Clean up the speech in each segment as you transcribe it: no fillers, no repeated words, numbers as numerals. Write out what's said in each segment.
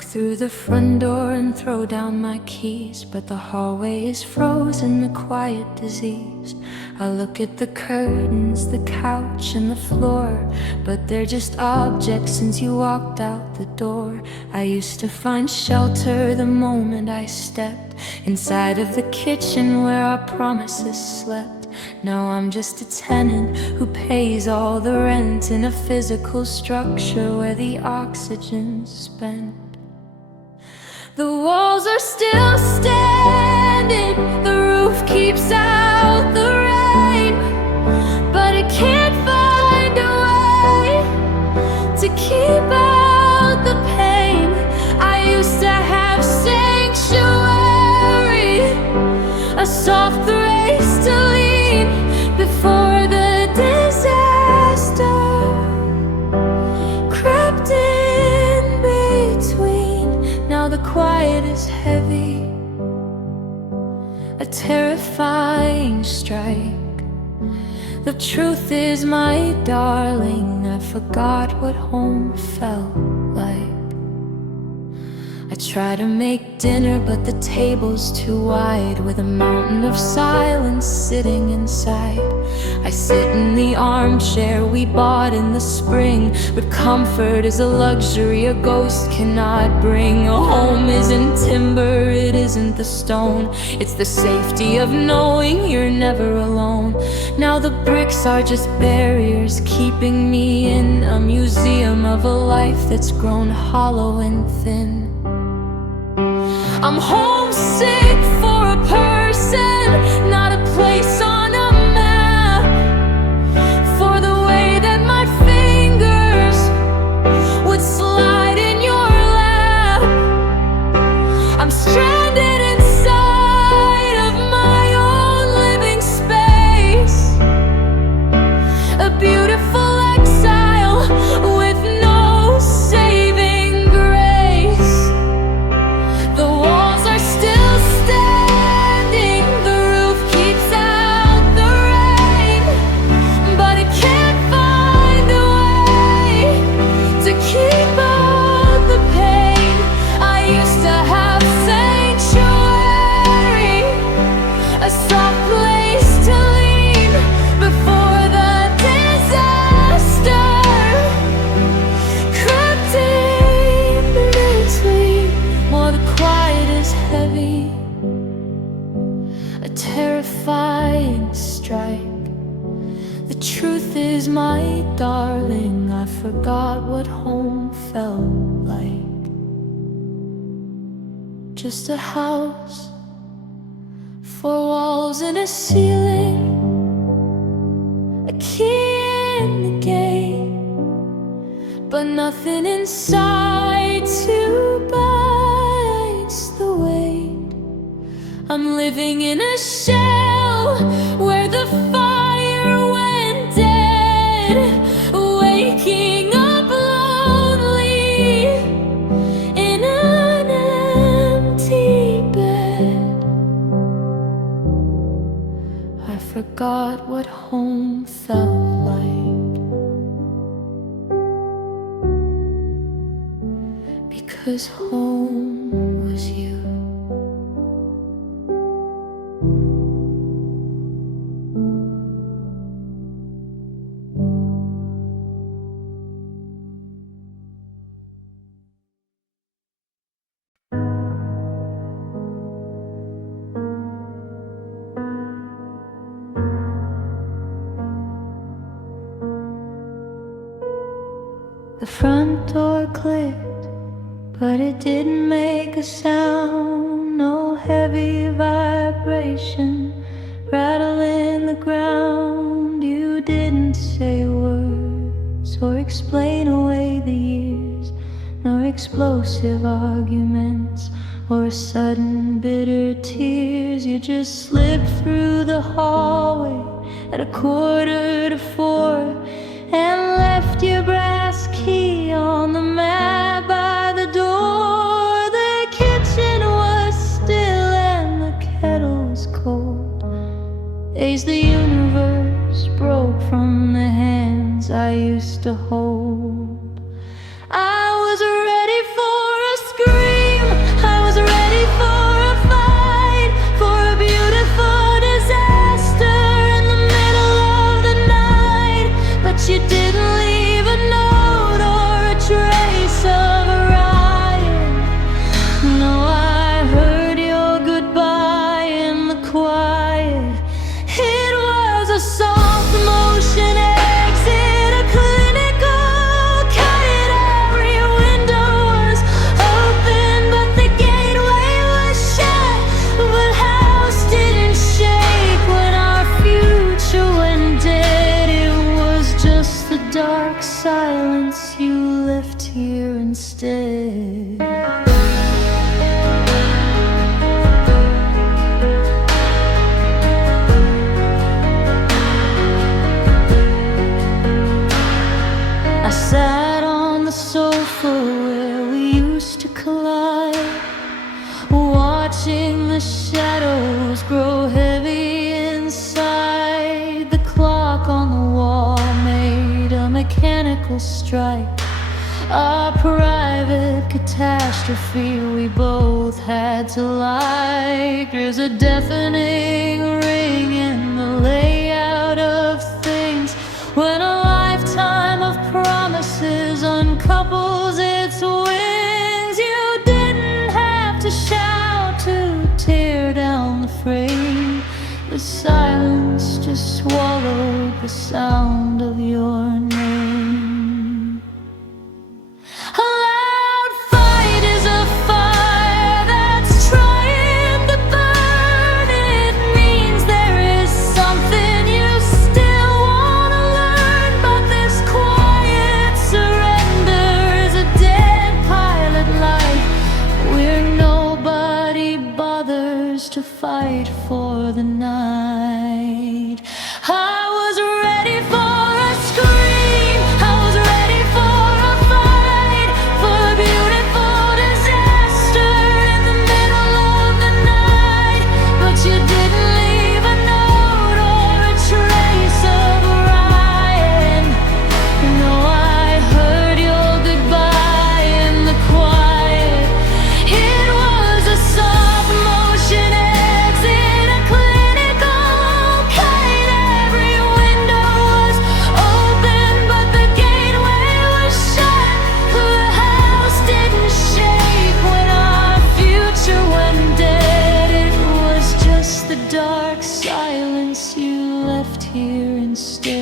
Walk through the front door and throw down my keys, but the hallway is frozen, a quiet disease. I look at the curtains, the couch and the floor, but they're just objects since you walked out the door. I used to find shelter the moment I stepped inside of the kitchen where our promises slept. Now I'm just a tenant who pays all the rent in a physical structure where the oxygen's spent. The walls are still standing, the roof keeps out the rain, but it can't find a way to keep out the pain. I used to have sanctuary, a soft place to lean before the disaster crept in between. Now the quiet is heavy, a terrifying strike. The truth is, my darling, I forgot what home felt like. I try to make dinner, but the table's too wide, with a mountain of silence sitting inside. I sit in the armchair we bought in the spring, but comfort is a luxury a ghost cannot bring. A home isn't timber, it isn't the stone, it's the safety of knowing you're never alone. Now the bricks are just barriers keeping me in a museum of a life that's grown hollow and thin. I'm homesick for a person, not a place on a map, for the way that my fingers would slide in your lap. I'm stranded inside of my own living space, a beautiful exile with no saving grace. The walls are still standing, the roof keeps out the rain, but it can't find a way to keep out the pain. I used to have sanctuary, a soft place to lean before the disaster crept in between. More the quiet is heavy, a terrifying strike. The truth is, my darling, I forgot what home felt like. Just a house, four walls and a ceiling, a key in the gate, but nothing inside to bites the weight. I'm living in a shell where the fire went dead, waking up lonely in an empty bed. I forgot what home felt like, because home was you. The front door clicked, but it didn't make a sound. No heavy vibration rattling the ground. You didn't say words or explain away the years, nor explosive arguments or sudden bitter tears. You just slipped through the hallway at 3:45 and left your brass key on the mat by the door. The kitchen was still and the kettle was cold. Days the universe broke from the hands I used to hold. I was ready for a scream. watching the shadows grow heavy inside. The clock on the wall made a mechanical strike. Our private catastrophe we both had to like. There's a deafening ring in the layout of things when a lifetime of promises uncouples its wings. You didn't have to shout to tear down the frame. The silence just swallowed the sound of your name. A loud fight is a fire that's trying to burn. It means there is something you still want to learn. But this quiet surrender is a dead pilot light where nobody bothers to fight for the night. I was ready for a scream. I was ready for a fight, for a beautiful disaster in the middle of the night. But you didn't leave a note or a trace of Orion. No, I heard your goodbye in the quiet. It was a soft motion exit, a clinical kite. Every window was open, but the gateway was shut. The house didn't shake when our future went dead. It was just the dark silence you left here instead.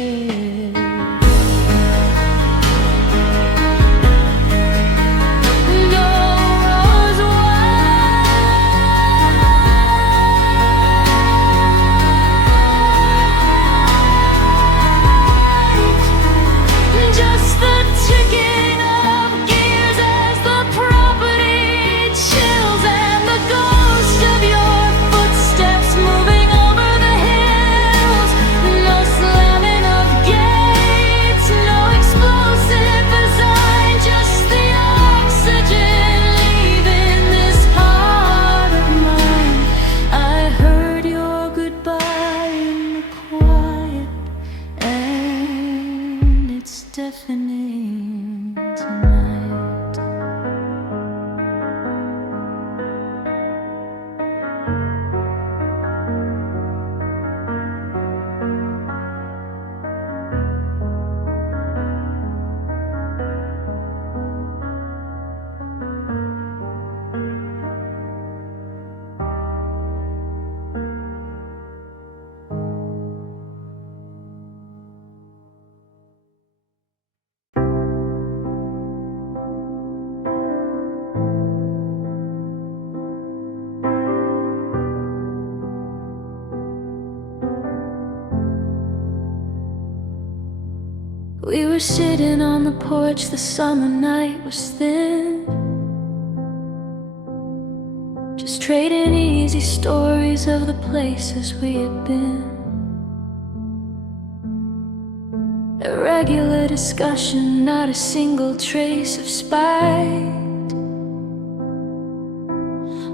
Doors wide, just the ticking of gears as the property chills and the ghost of your footsteps moving over the hills. No slamming of gates, no explosive design, just the oxygen leaving this heart of mine. I heard your goodbye in the quiet, and it's deafening tonight. We were sitting on the porch, the summer night was thin, just trading easy stories of the places we had been. A regular discussion, not a single trace of spite.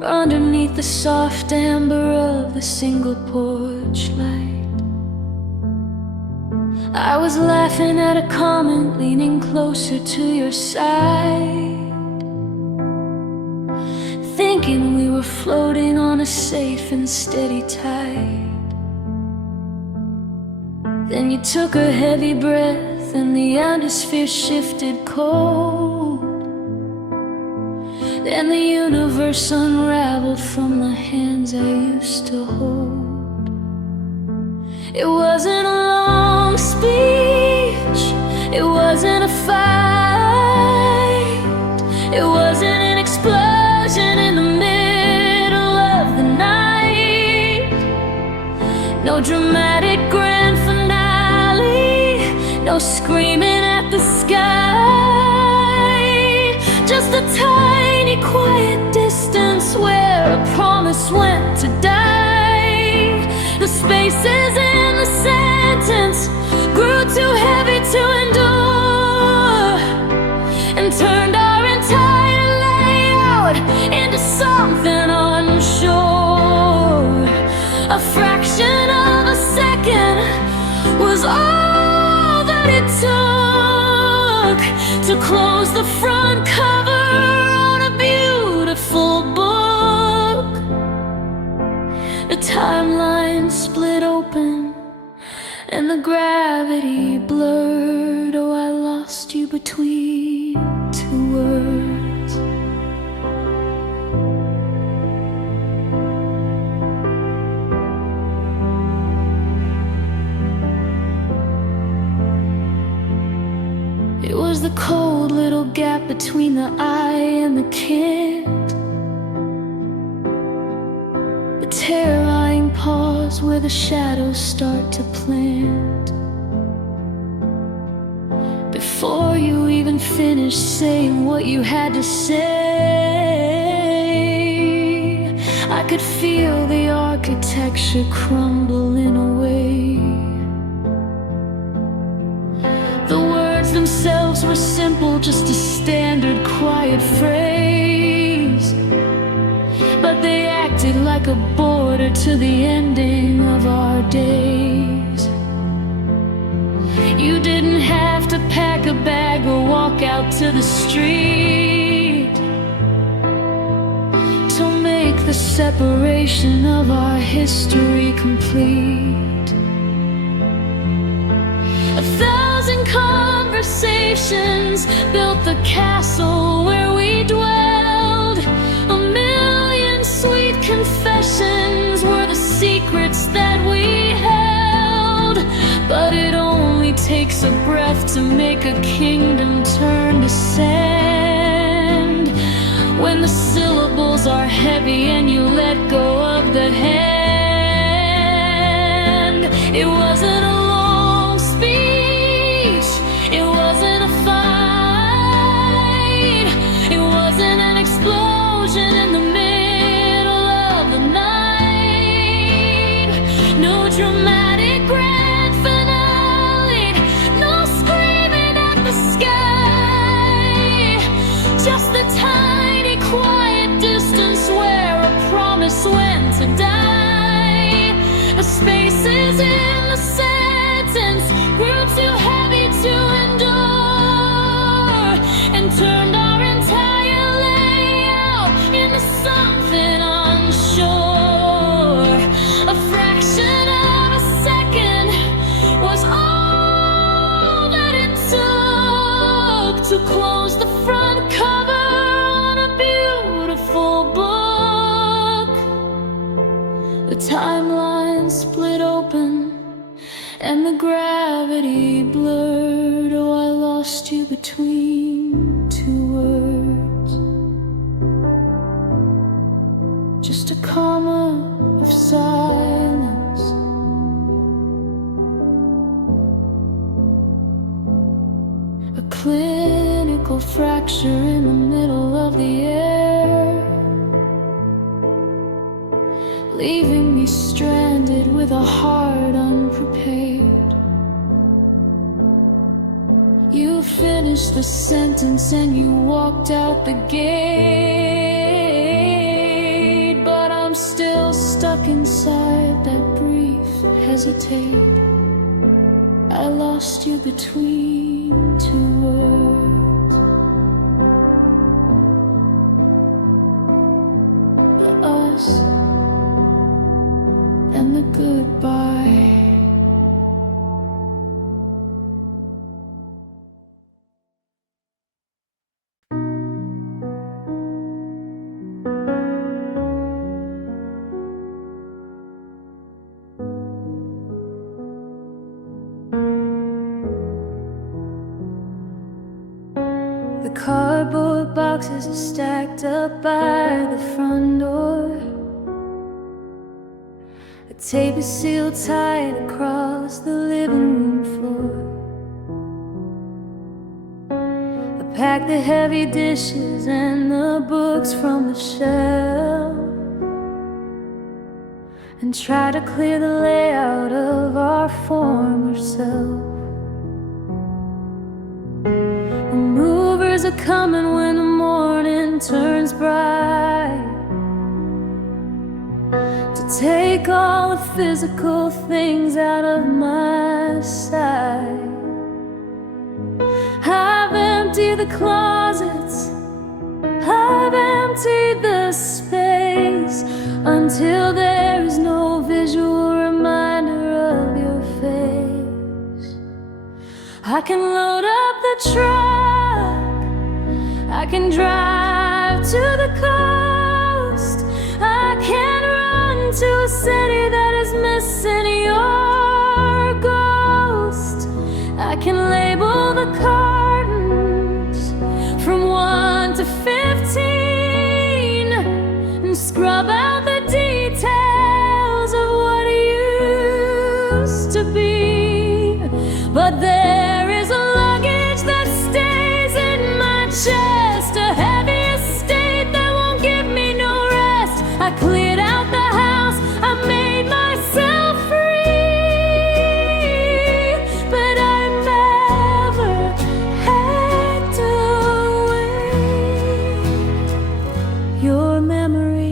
Underneath the soft amber of the single porch light, I was laughing at a comment, leaning closer to your side, thinking we were floating on a safe and steady tide. Then you took a heavy breath and the atmosphere shifted cold. Then the universe unraveled from the hands I used to hold. It wasn't a long speech, it wasn't a fight, it wasn't an explosion in the middle of the night. No dramatic grand finale, no screaming at the sky. Just a tiny quiet distance where a promise went to die. The spaces in the sentence grew too heavy to endure and turned our entire layout into something unsure. close the front cover on a beautiful book. The timeline split open and the gravity blurred. Oh, I lost you between two words. It was the cold little gap between the I and the can't, the terrifying pause where the shadows start to plant. Before you even finished saying what you had to say, I could feel the architecture crumbling away. The words themselves were simple, just a standard quiet phrase, but they acted like a border to the ending of our days. You didn't have to pack a bag or walk out to the street to make the separation of our history complete. 1,000 conversations built the castle where we dwelled. 1,000,000 sweet confessions were the secrets that we held. But it only takes a breath to make a kingdom turn to sand. When the syllables are heavy and you let go of the hand. It wasn't a long speech, it wasn't a fight, it wasn't an explosion in the middle of the night. No dramatic grand finale, no screaming at the sky, just the tiny quiet distance where a promise went to die. The spaces in the sentence grew too heavy to endure and turned our entire layout into something unsure. A fraction of a second was all that it took to close the front cover on a beautiful book. The timeline split open and the gravity blurred. Oh, I lost you between two words. Just a comma of silence, a clinical fracture in the middle of the air, leaving me stranded with a heart unprepared. You finished the sentence and you walked out the gate, but I'm still stuck inside that brief hesitate. I lost you between two words. The us and the goodbye. The cardboard boxes are stacked up by the front door. The tape is sealed tight across the living room floor. I pack the heavy dishes and the books from the shelf and try to clear the layout of our former self. The movers are coming when the morning turns bright, to take all the physical things out of my sight. I've emptied empty the closets, I've emptied the space until there is no visual reminder of your face. I can load up the truck, I can drive to the coast, I can run to a city that is missing your ghost. I can label the cartons from 1 to 15 and scrub out the details of what used to be. But there is a luggage that stays in my chest, a heavy estate that won't give me no rest. I cleared out the house, I made myself free, but I never hacked away your memory.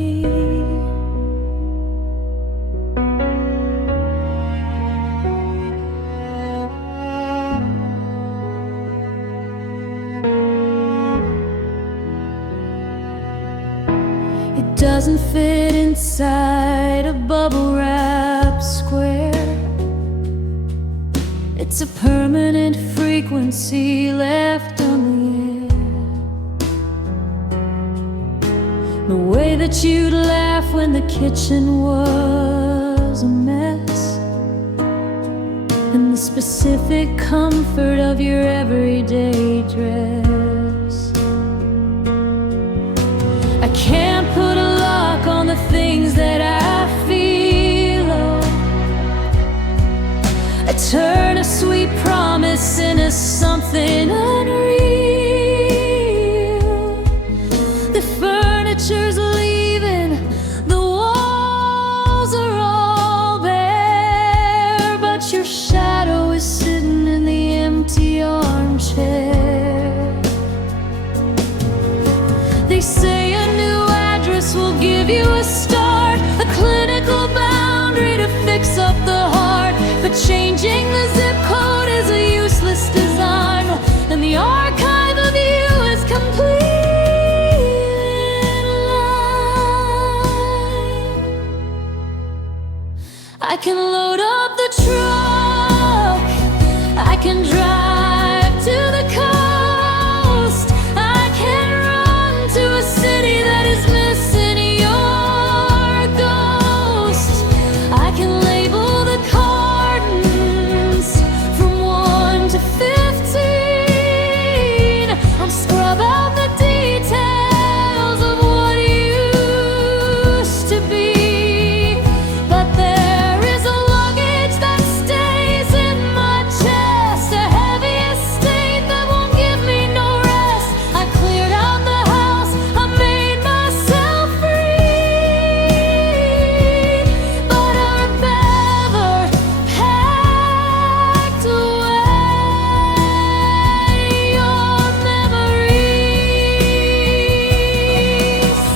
It doesn't fit inside a bubble wrap square. It's a permanent frequency left on the air. The way that you'd laugh when the kitchen was a mess, and the specific comfort of your everyday dress. I can't put a lock on the things that I feel. I turn a sweet promise into something unreal. The furniture's leaving, the walls are all bare, but your shadow is sitting in the empty armchair. They say a new address will give you a start, a clinical boundary to fix up the heart. But changing the zip code is a useless design, and the archive of you is complete in line. I can load up the truck, I can drive to the coast, I can run to a city that is missing your ghost. I can label the cartons from 1 to 15 and scrub out the details of what used to be. But there is a luggage that stays in my chest, a heavy estate that won't give me no rest. I cleared out the house, I made myself free, but I never packed away your memories.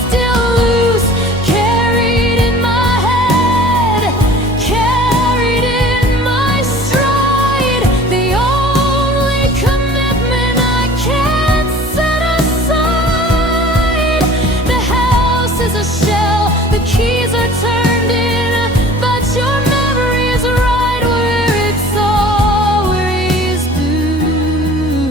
Still loose, carried in my head, carried in my stride. The only commitment I can't set aside. The house is a shell, the keys are turned in, but your memory is right where it's always due.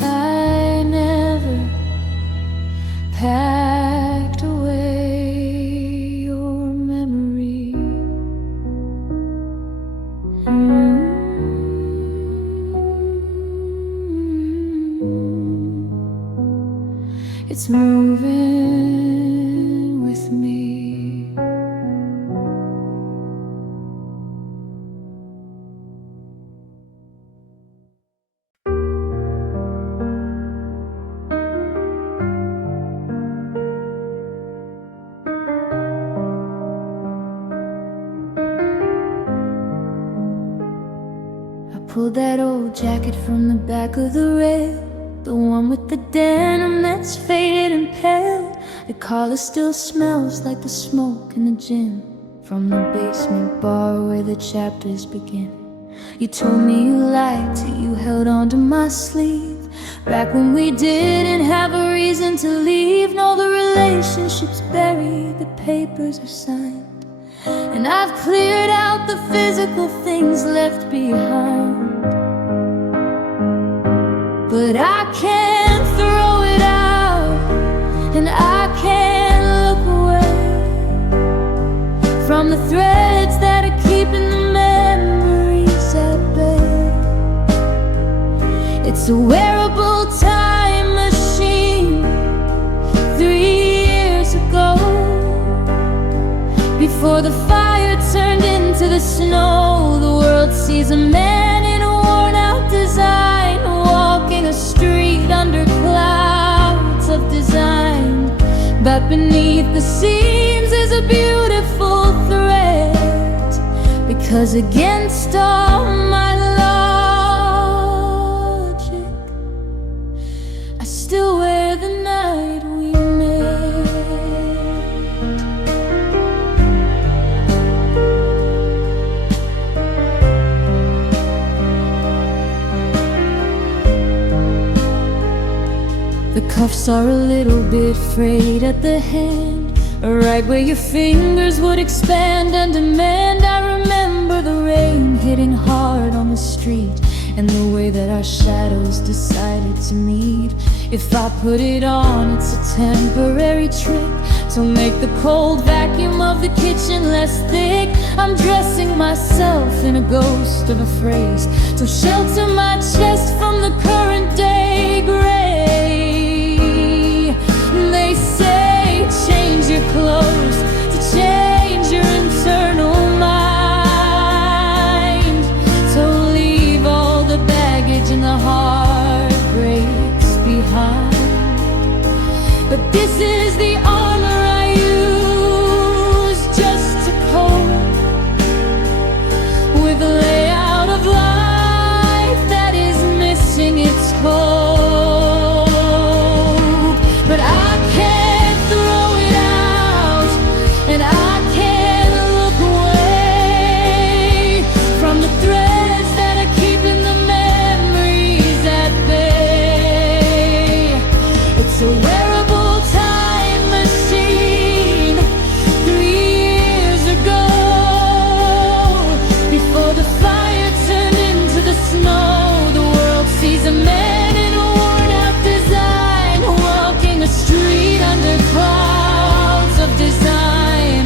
I never packed away your memory. It's moving with me. I pulled that old jacket from the back of the rail, the one with the denim that's faded and pale. The collar still smells like the smoke in the gym from the basement bar where the chapters begin. You told me you liked it, you held onto my sleeve. Back when we didn't have a reason to leave. No, the relationship's buried, the papers are signed, and I've cleared out the physical things left behind. But I can't throw it out, and I can't look away from the threads that are keeping the memories at bay. It's a wearable time machine. 3 years ago, before the fire turned into the snow, the world sees a man in a worn-out design, walking a street under clouds of design. But beneath the seams is a beautiful thread, because against all my logic, I still wear the night we met. The cuffs are a little bit frayed at the hand, right where your fingers would expand and demand. I remember the rain hitting hard on the street, and the way that our shadows decided to meet. If I put it on, it's a temporary trick to make the cold vacuum of the kitchen less thick. I'm dressing myself in a ghost of a phrase to shelter my chest from the current day gray. They say change your clothes to change your internal mind, to leave all the baggage and the heartbreaks behind. But this is the armor I use just to cope with the layout of life that is missing its hope. But I can't throw it out, and I can't look away from the threads that are keeping the memories at bay. It's a wearable time machine. 3 years ago, before the fire turned into the snow, the world sees a man in a worn-out design, walking a street under clouds of design.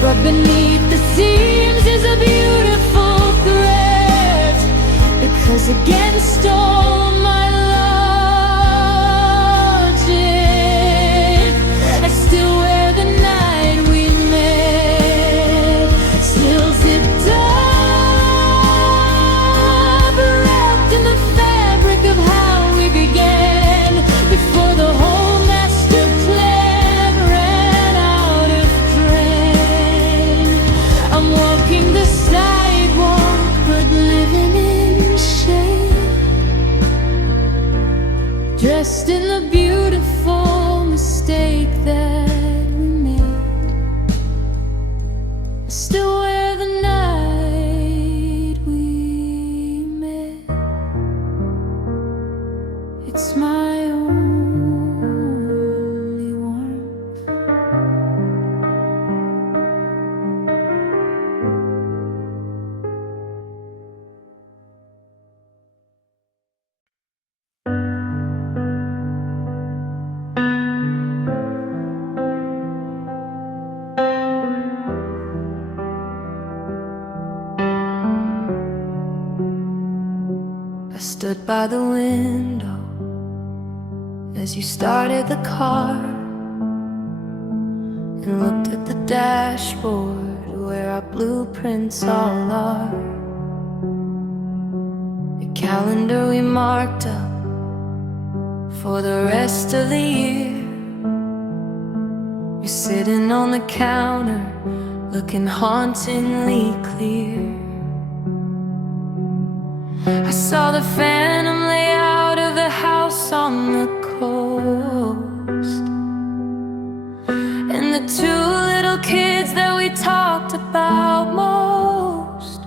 But beneath the seams is a beautiful thread, because against all my logic, I still wear the night we met. Still zipped up, wrapped in the fabric of how we began, before the whole master plan ran out of thread. I'm walking the sidewalk, but living in shame, dressed in the beautiful mistake that we made. I still wear the night we met. It's my only warmth. I stood by the window as you started the car, and looked at the dashboard where our blueprints all are. The calendar we marked up for the rest of the year. You're sitting on the counter, looking hauntingly clear. I saw the phantom layout of the house on the coast, and the 2 little kids that we talked about most.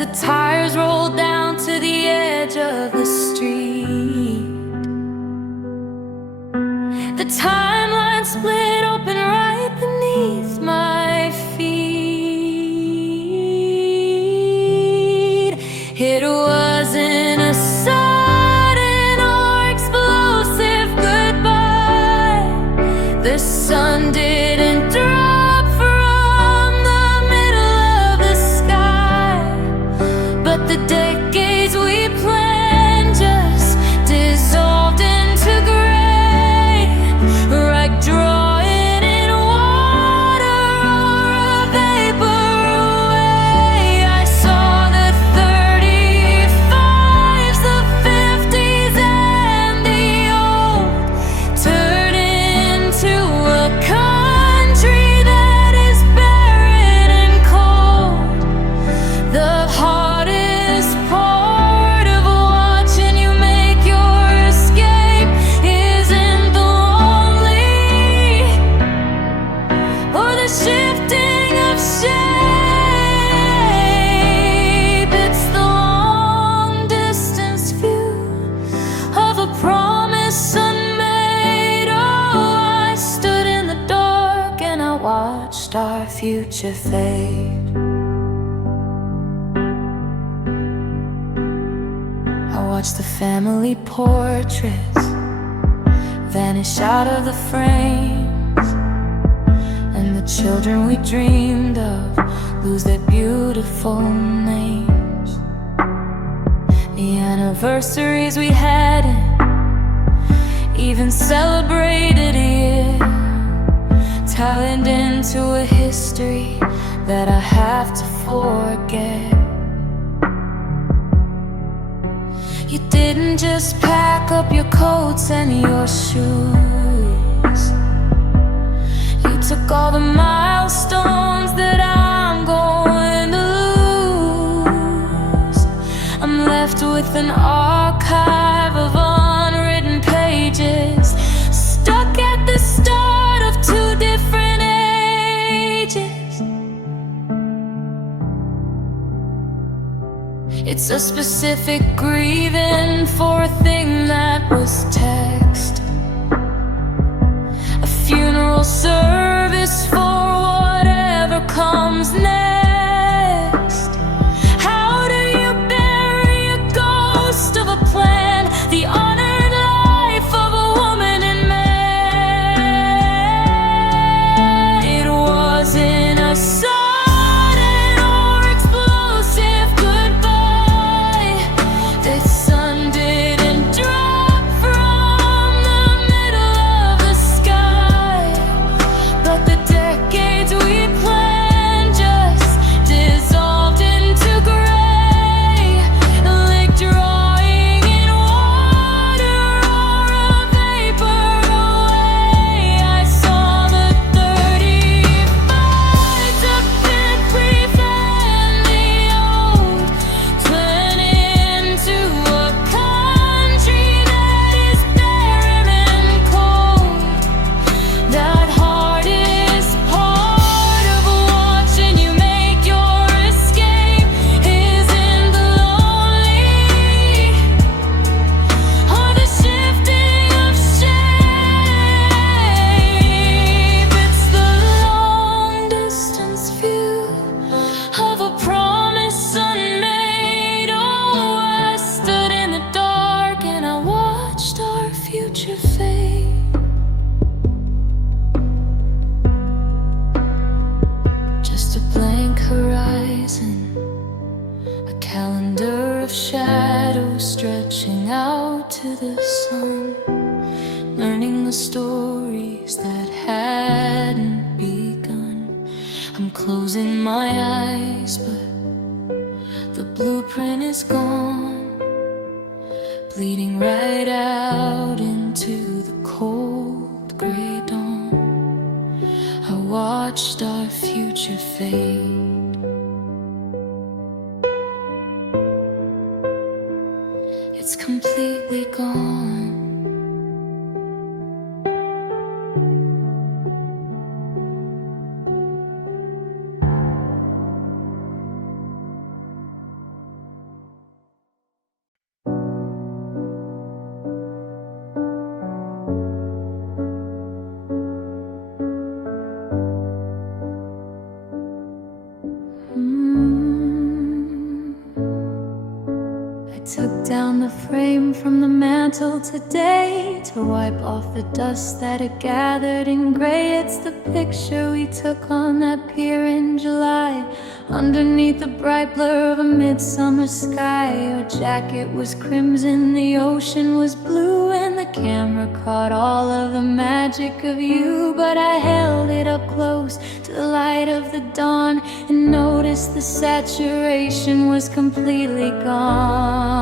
the tires rolled down to the edge of the street. The timeline split open right beneath my feet. It wasn't a sudden or explosive goodbye. The sun didn't drop from the middle of the sky, but the decades we planned just dissolved into gray, like drawing in water or a vapor away. I saw the 35s, the 50s, and the old turn into a country that is barren and cold. The hardest part of watching you make your escape isn't the lonely or the shifting of shape. It's the long distance view of a promise unmade. Oh, I stood in the dark and I watched our future fade. I watched the family portraits vanish out of the frames, and the children we dreamed of lose their beautiful names. The anniversaries we hadn't even celebrated yet, tallied into a history that I have to forget. You didn't just pack up your coats and your shoes. You took all the milestones that I'm going to lose. I'm left with an archive of unwritten pages, stuck at the start of two different ages. It's a specific grieving for a thing that was text, a funeral service for whatever comes next. How do you bury a ghost of a plan, the honored life of a woman and man? It wasn't a sudden or explosive goodbye. The sun didn't drop from the middle of the sky, but the decades we planned just dissolved into gray, like drawing in water or a vapor away. I saw the 35s, the 50s, and the old turn into a country that is barren and cold. That hardest part of watching you make your escape isn't the lonely or the shifting of shape. It's the long distance view of a promise unmade. Oh, I stood in the dark and I watched our future fade. Just a blank horizon, a calendar of shadows stretching out to the sun, learning the stories that hadn't begun. I'm closing my eyes, but the blueprint is gone, bleeding right out into the cold gray dawn. I watched our future fade. It's completely gone. took down the frame from the mantle today to wipe off the dust that had gathered in gray. It's the picture we took on that pier in July, underneath the bright blur of a midsummer sky. Your jacket was crimson, the ocean was blue, and the camera caught all of the magic of you. But I held it up close to the light of the dawn and noticed the saturation was completely gone.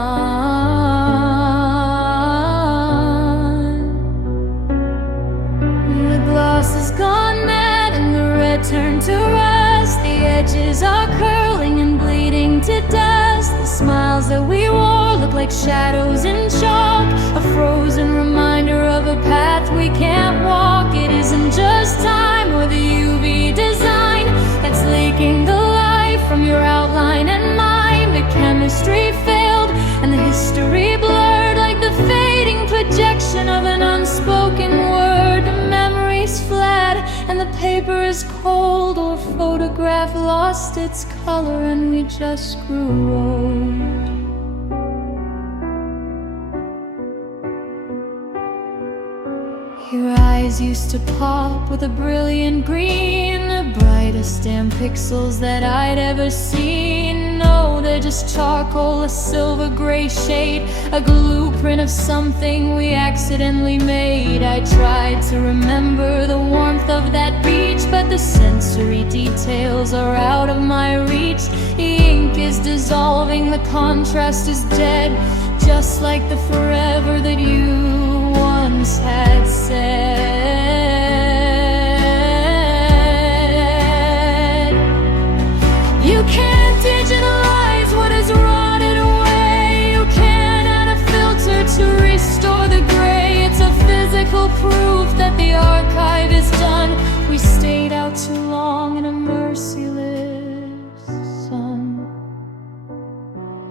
The gloss is gone mad and the red turned to rust. The edges are curling and bleeding to dust. The smiles that we wore look like shadows in chalk, a frozen reminder of a path we can't walk. It isn't just time or the UV design that's leaking the light from your outline and mine. The chemistry failed and the history blurred, like the fading projection of an unspoken word. The memory's flat and the paper is cold, or photograph lost its color and we just grew old. Your eyes used to pop with a brilliant green, the brightest damn pixels that I'd ever seen. No, they're just charcoal, a silver gray shade, a blueprint of something we accidentally made. I tried to remember the warmth of that beach, but the sensory details are out of my reach. The ink is dissolving, the contrast is dead, just like the forever that you once had said. You can't digitalize what has rotted away. You can't add a filter to restore the gray. It's a physical proof that the archive is done. We stayed out too long in a merciless sun.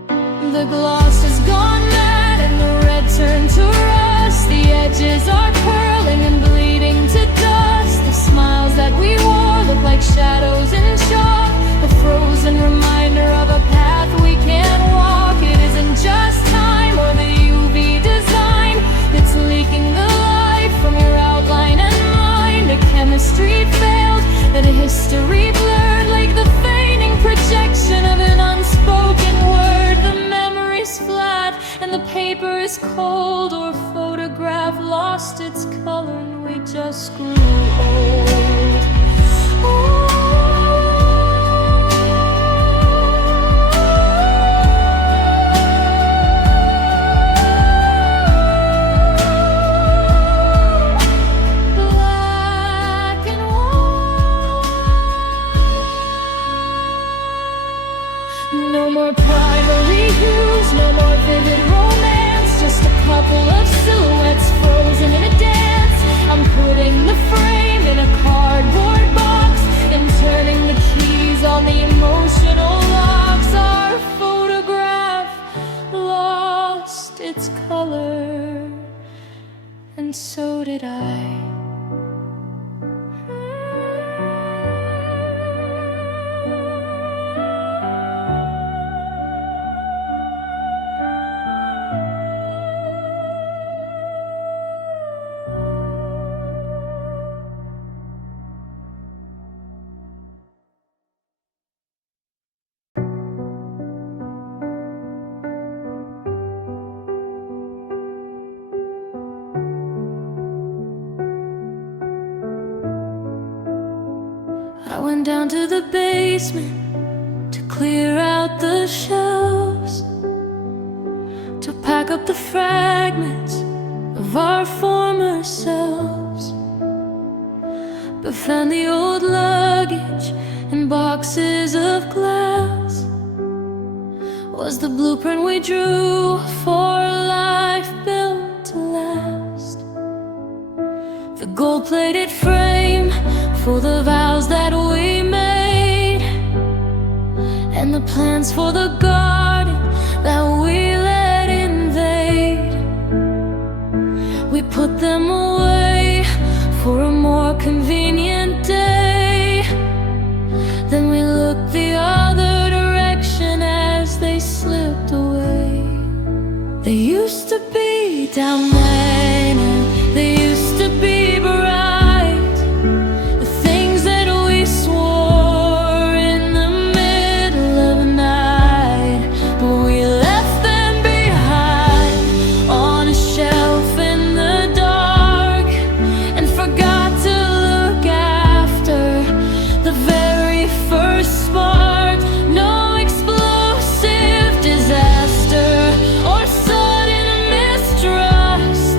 The gloss is gone mad and the red turned to rust. The edges are curling and bleeding to dust. The smiles that we wore look like shadows in chalk, a frozen reminder of a path we can't walk. It isn't just time or the UV design that's leaking the light from your outline and mine. The chemistry failed and history blurred, like the fading projection of an unspoken word. The memory's flat and the paper is cold, or photograph lost its color and we just grew old. Black and white. No more primary hues, no more vivid romance, just a couple of silhouettes frozen in a dance. I'm putting the frame in a cardboard box, then turning the keys on the emotional locks. Our photograph lost its color, and so did I. I went down to the basement to clear out the shelves, to pack up the fragments of our former selves, but found the old luggage in boxes of glass. Was the blueprint we drew for a life built to last. The gold-plated frame for the vows that we made, and the plans for the garden that we let invade. We put them away for a more convenient day. Then we looked the other direction as they slipped away. used to be down there, they used to be bright. The things that we swore in the middle of the night, but we left them behind on a shelf in the dark, and forgot to look after the very first spark. No explosive disaster or sudden mistrust,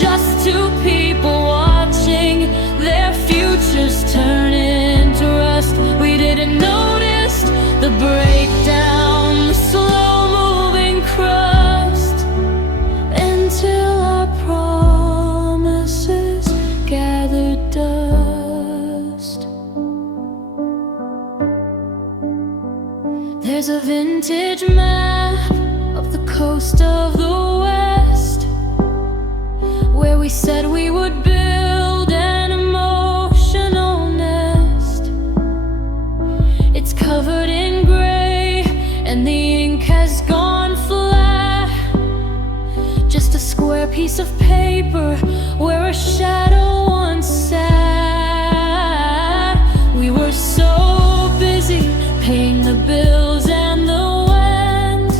just two people watching their futures turn into rust. We didn't notice the breakdown, the slow-moving crust, until our promises gathered dust. There's a vintage map of the coast of the West, where we said we would build an emotional nest. It's covered in gray and the ink has gone flat, just a square piece of paper where a shadow once sat. We were so busy paying the bills and the rent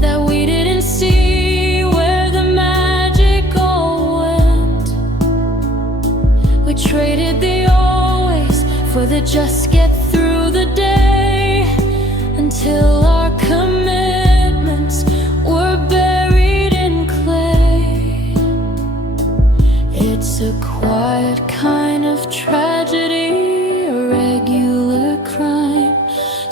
that we didn't see where the magic all went. We traded the always for the just get through the day, until our commitments were buried in clay. It's a quiet kind of tragedy, a regular crime,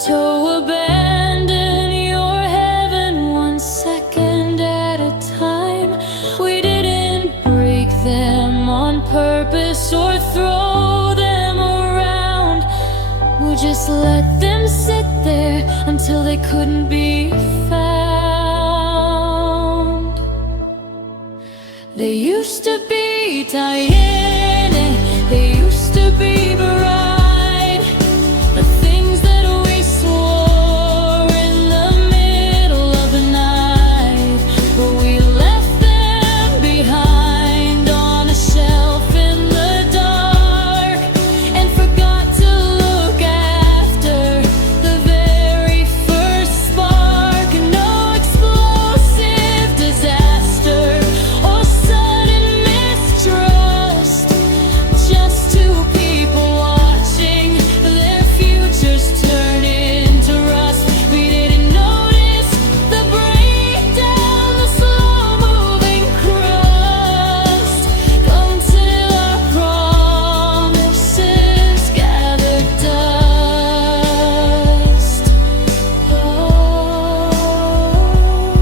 to abandon your heaven 1 second at a time. We didn't break them on purpose or throw them around. We just let them sit there until they couldn't be found. They used to be Diana, they used to be bright. The things that we swore in the middle of the night, but we left them behind on a shelf in the dark, and forgot to look after the very first spark. No explosive disaster or sudden mistrust, just two people watching their futures turn into rust. We didn't notice the breakdown, the slow-moving crust, until our promises gathered dust. Oh,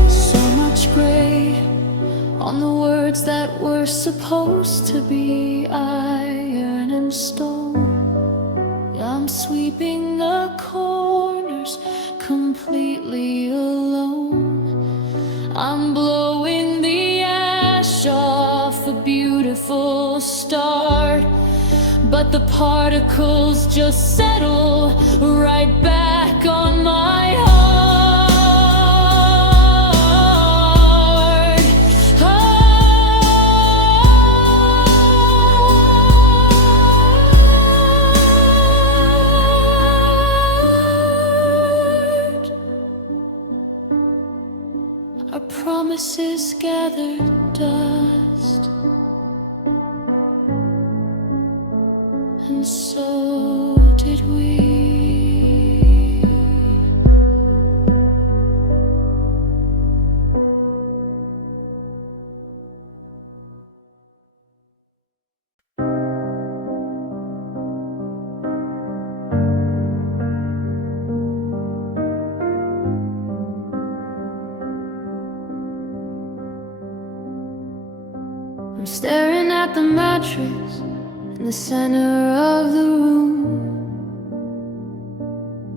so much gray on the words that were supposed to be iron and stone. I'm sweeping the corners completely alone. I'm blowing the ash off a beautiful start, but the particles just settle right back on my heart. Our promises gathered dust, and so did we. I'm staring at the mattress in the center of the room,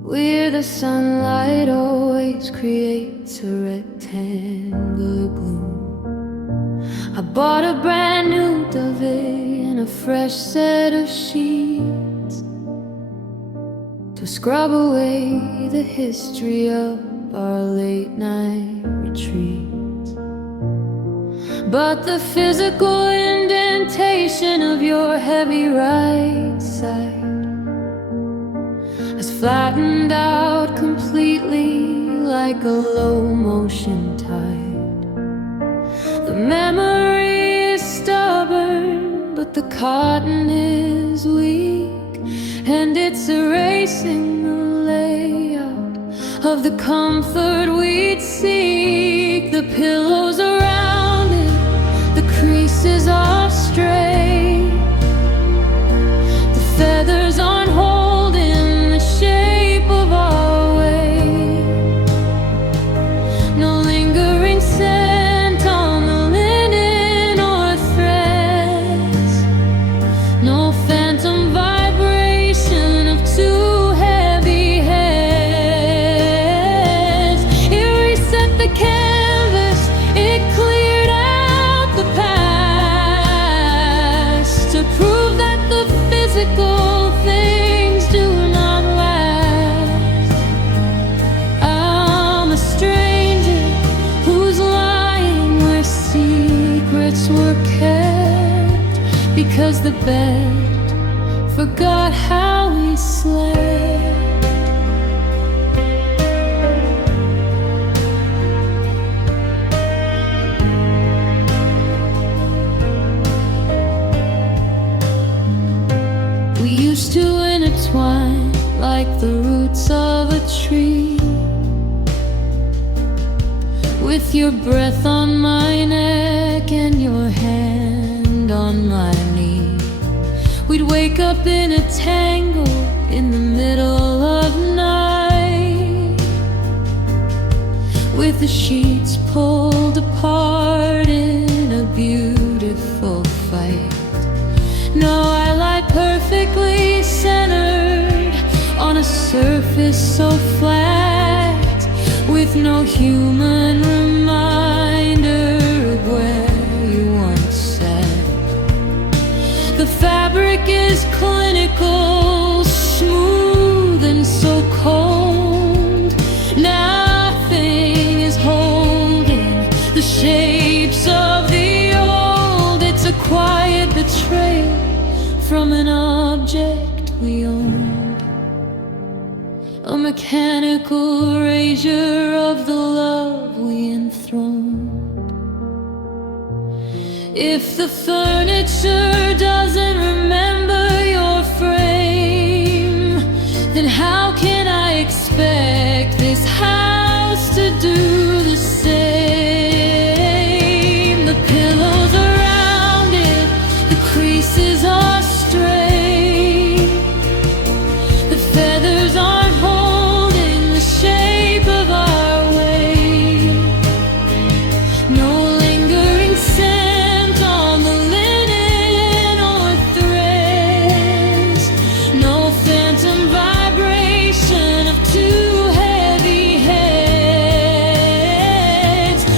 where the sunlight always creates a rectangular gloom. I bought a brand new duvet and a fresh set of sheets to scrub away the history of our late night retreat. but the physical indentation of your heavy right side has flattened out completely like a low motion tide. The memory is stubborn, but the cotton is weak, and it's erasing the layout of the comfort we'd seek. The pillows around it, the creases are straight, the feathers on hold in the shape of our way. No lingering scent on the linen or threads, no phantom vibration of two heavy heads. It reset the canvas, it cleared out the past, to prove that the physical things do not last. I'm a stranger who's lying where secrets were kept, because the bed forgot how we slept. We used to intertwine like the roots of a tree, with your breath on my neck and your hand on my knee. We'd wake up in a tangle in the middle of night, with the sheets pulled apart in a beautiful fight. No, I lie perfectly centered on a surface so flat, with no human reminder of where you once sat. The fabric is clinical, smooth and so cold. Nothing is holding the shapes of the old. It's a quiet betrayal from an object we owned, a mechanical erasure of the love we enthroned. If the furniture doesn't remember your frame, then how can I expect this house to do the same? The pillows around it, the creases are straight, the feathers aren't holding the shape of our way. No lingering scent on the linen or threads, no phantom vibration of two heavy heads.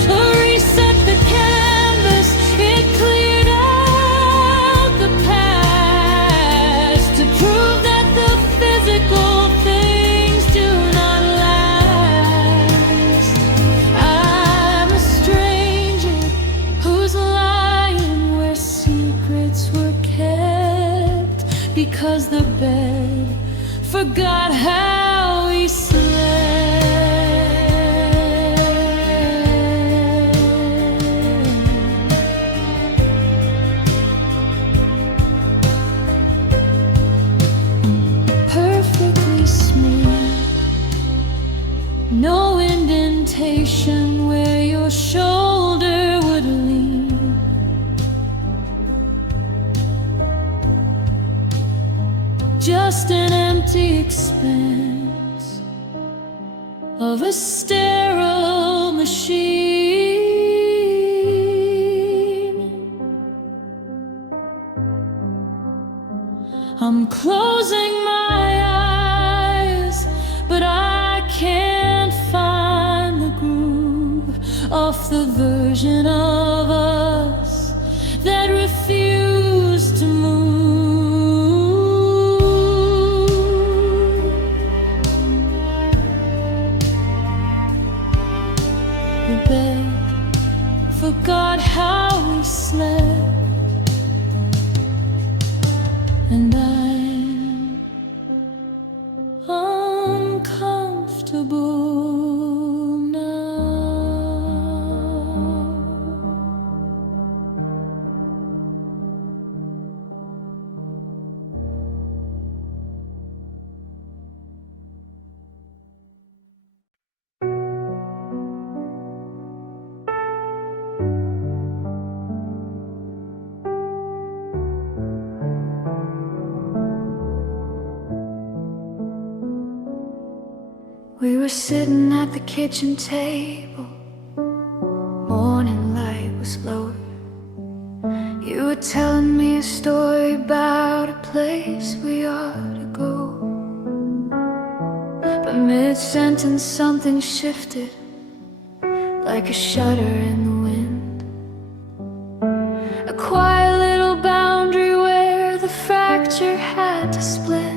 Reset the canvas, it cleared out the past, to prove that the physical things do not last. I'm a stranger who's lying where secrets were kept, because the bed forgot how we slept. Perfectly smooth, no indentation where your shoulder would lean. Just an empty expanse of a sterile machine. I'm closing my eyes, but I can't find the groove of the version of us that refused to move. The bed forgot how We were sitting at the kitchen table, morning light was lower. You were telling me a story about a place we ought to go. But mid-sentence something shifted, like a shudder in the wind. A quiet little boundary where the fracture had to split.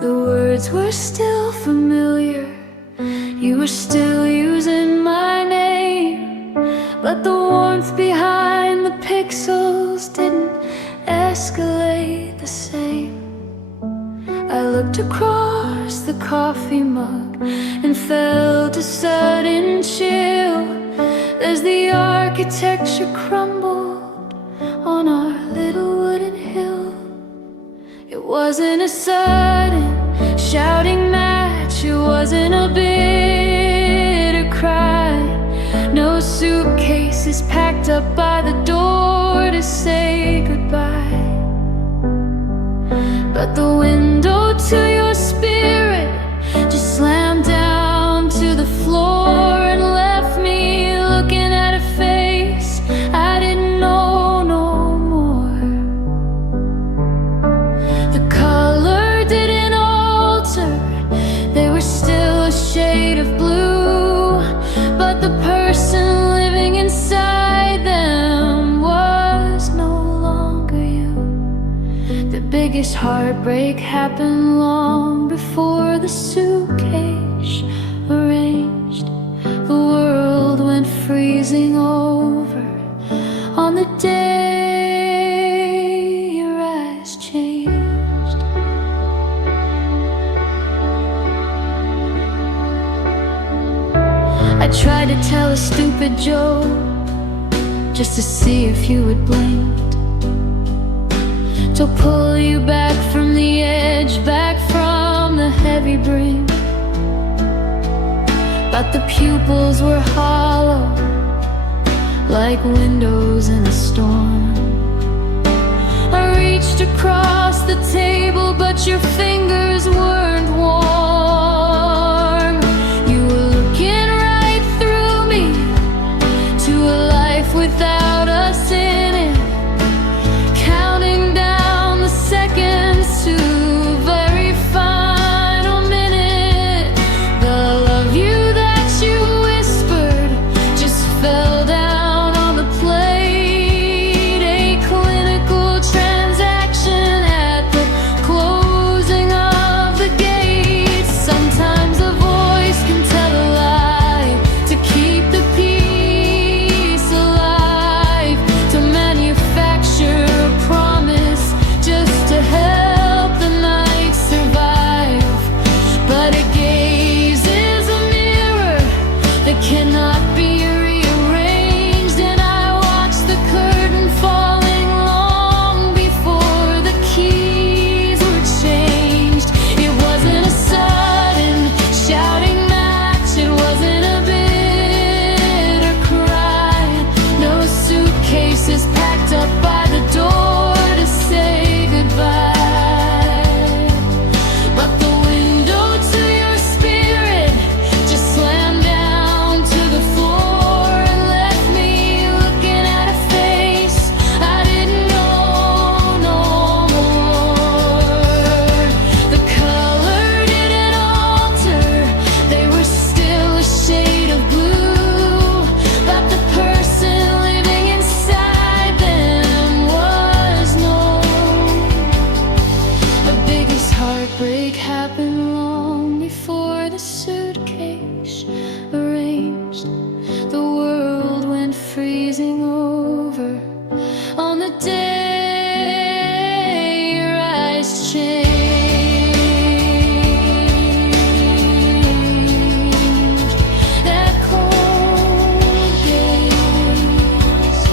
The words were still familiar, you were still using my name, but the warmth behind the pixels didn't escalate the same. I looked across the coffee mug and felt a sudden chill as the architecture crumbled on our little wooden hill. It wasn't a sudden shouting match, it wasn't a bitter cry. No suitcases packed up by the door to say goodbye. But the window to your spirit just slammed down to the floor and left me looking at a face I didn't know no more. The color didn't alter, they were still a shade of blue, but the person living inside them was no longer you. The biggest heartbreak happened long before the suitcase arranged. The world went freezing over on the day your eyes changed. I tried to tell a stupid joke just to see if you would blink, to pull you back from the edge, back from the heavy brink. But the pupils were hollow, like windows in a storm. I reached across the table, but your fingers weren't warm. You were looking right through me to a life without us in it, counting down the seconds to the very final minute. The love you that you whispered just fell down on the plate, a clinical transaction at the closing of the gates. Sometimes a voice can tell a lie to keep the peace alive, to manufacture a promise just to help the night survive. But a gaze is a mirror that cannot be rearranged, and I watched the curtain falling long before the keys were changed. It wasn't a sudden shouting match, it wasn't a bitter cry. No suitcases packed up by the door to say goodbye. But the window to your spirit just slammed down to the floor and left me looking at a face I didn't know no more. The color didn't alter, they were still a shade of blue, but the person living inside them was no. The biggest heartbreak happened long before the suitcase arranged. The world went freezing over on the day your eyes changed. That cold gaze,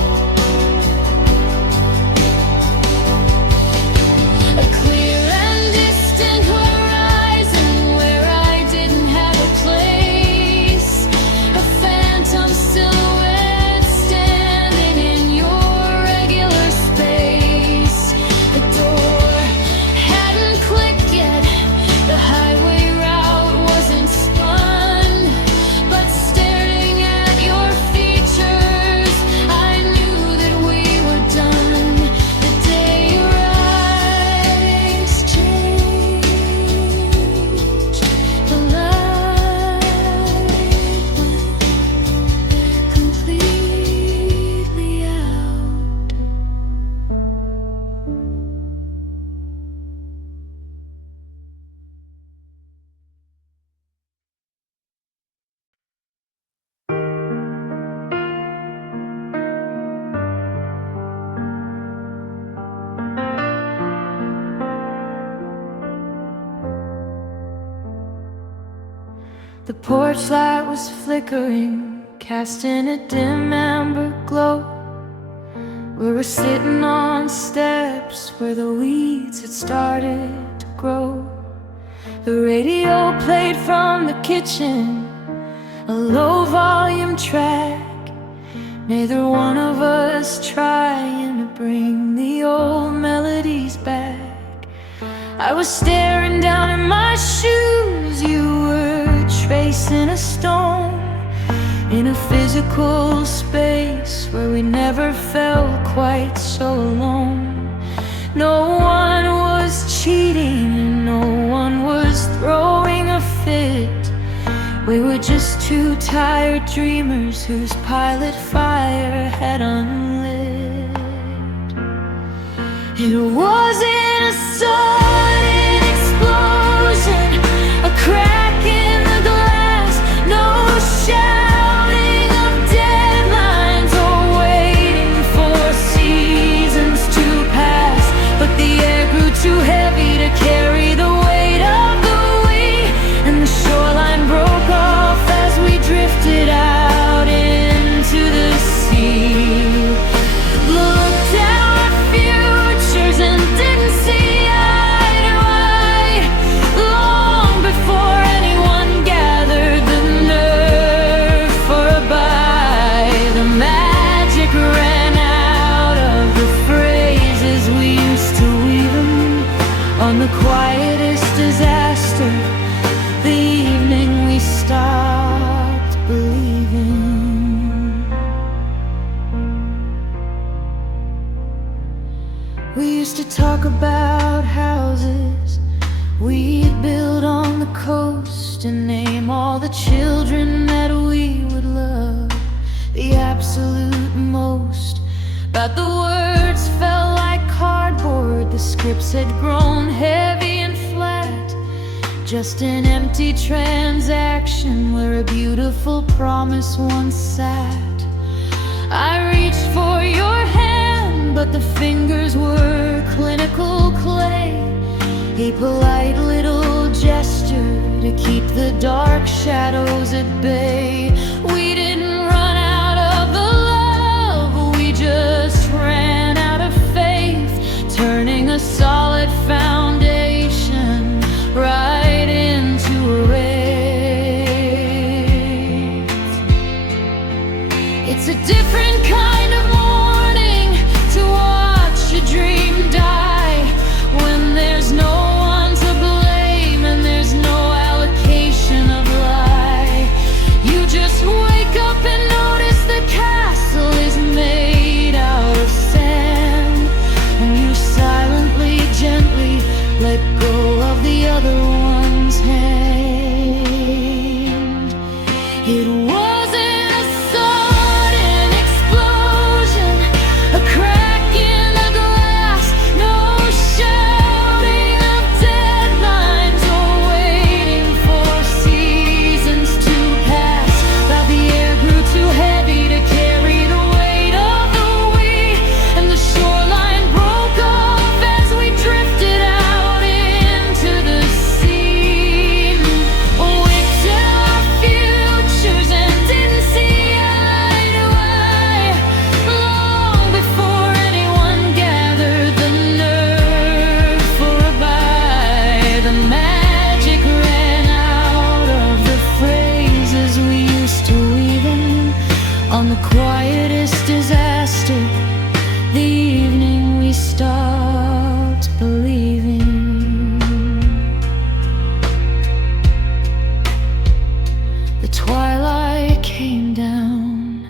a clear and distant horizon where I didn't have a place, a phantom silhouette standing in your regular space. The porch light was flickering, casting a dim amber glow. We were sitting on steps where the weeds had started to grow. The radio played from the kitchen, a low-volume track. Neither one of us trying to bring the old melodies back. I was staring down at my shoes. You were tracing a stone in a physical space where we never felt quite so alone. No one was cheating and no one was throwing a fit. We were just two tired dreamers whose pilot fire had unlit. It wasn't a sudden explosion, a crack in the glass, no shouting of deadlines or waiting for seasons to pass. But the air grew too heavy to carry the weight of the we, and the shoreline broke off as we drifted out into the sea. Looked at our futures and didn't see eye to eye. Long before anyone gathered the nerve for a bite, the magic ran out of the phrases we used to weave them on the quietest disaster. The evening we stopped believing. We used to talk about houses we'd build on the coast and name all the children that we would love the absolute most. But the words felt like cardboard, the scripts had grown heavy and flat, just an empty transaction where a beautiful promise once sat. I reached for your hand, but the fingers were clinical clay, a polite little gesture to keep the dark shadows at bay. We didn't run out of the love, we just ran out of faith, turning a solid foundation right into a wraith. It's a different kind of morning to watch a dream die, when there's no one to blame and there's no allocation of lie. You just wake up and notice the castle is made out of sand, and you silently, gently let go of the other one's hand. It wasn't a sudden explosion, a crack in the glass, no shouting of deadlines or waiting for seasons to pass. But the air grew too heavy to carry the weight of the we, and the shoreline broke off as we drifted out into the sea. We tell our futures and didn't see eye to eye. Long before anyone gathered the nerve for a bite, the magic ran out of the phrases we used to weave in on the quietest disaster. The evening we stopped believing. The twilight came down,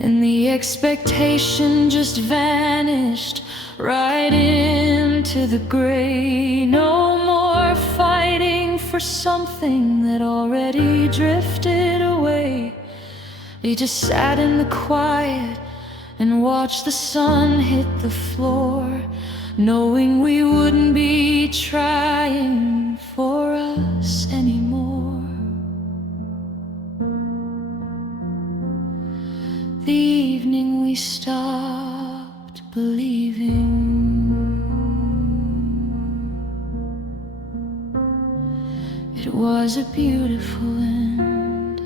and the expectation just vanished right into the gray. No more fighting for something that already drifted away. We just sat in the quiet and watched the sun hit the floor, knowing we wouldn't be trying for us anymore. The evening we stopped believing. was a beautiful end.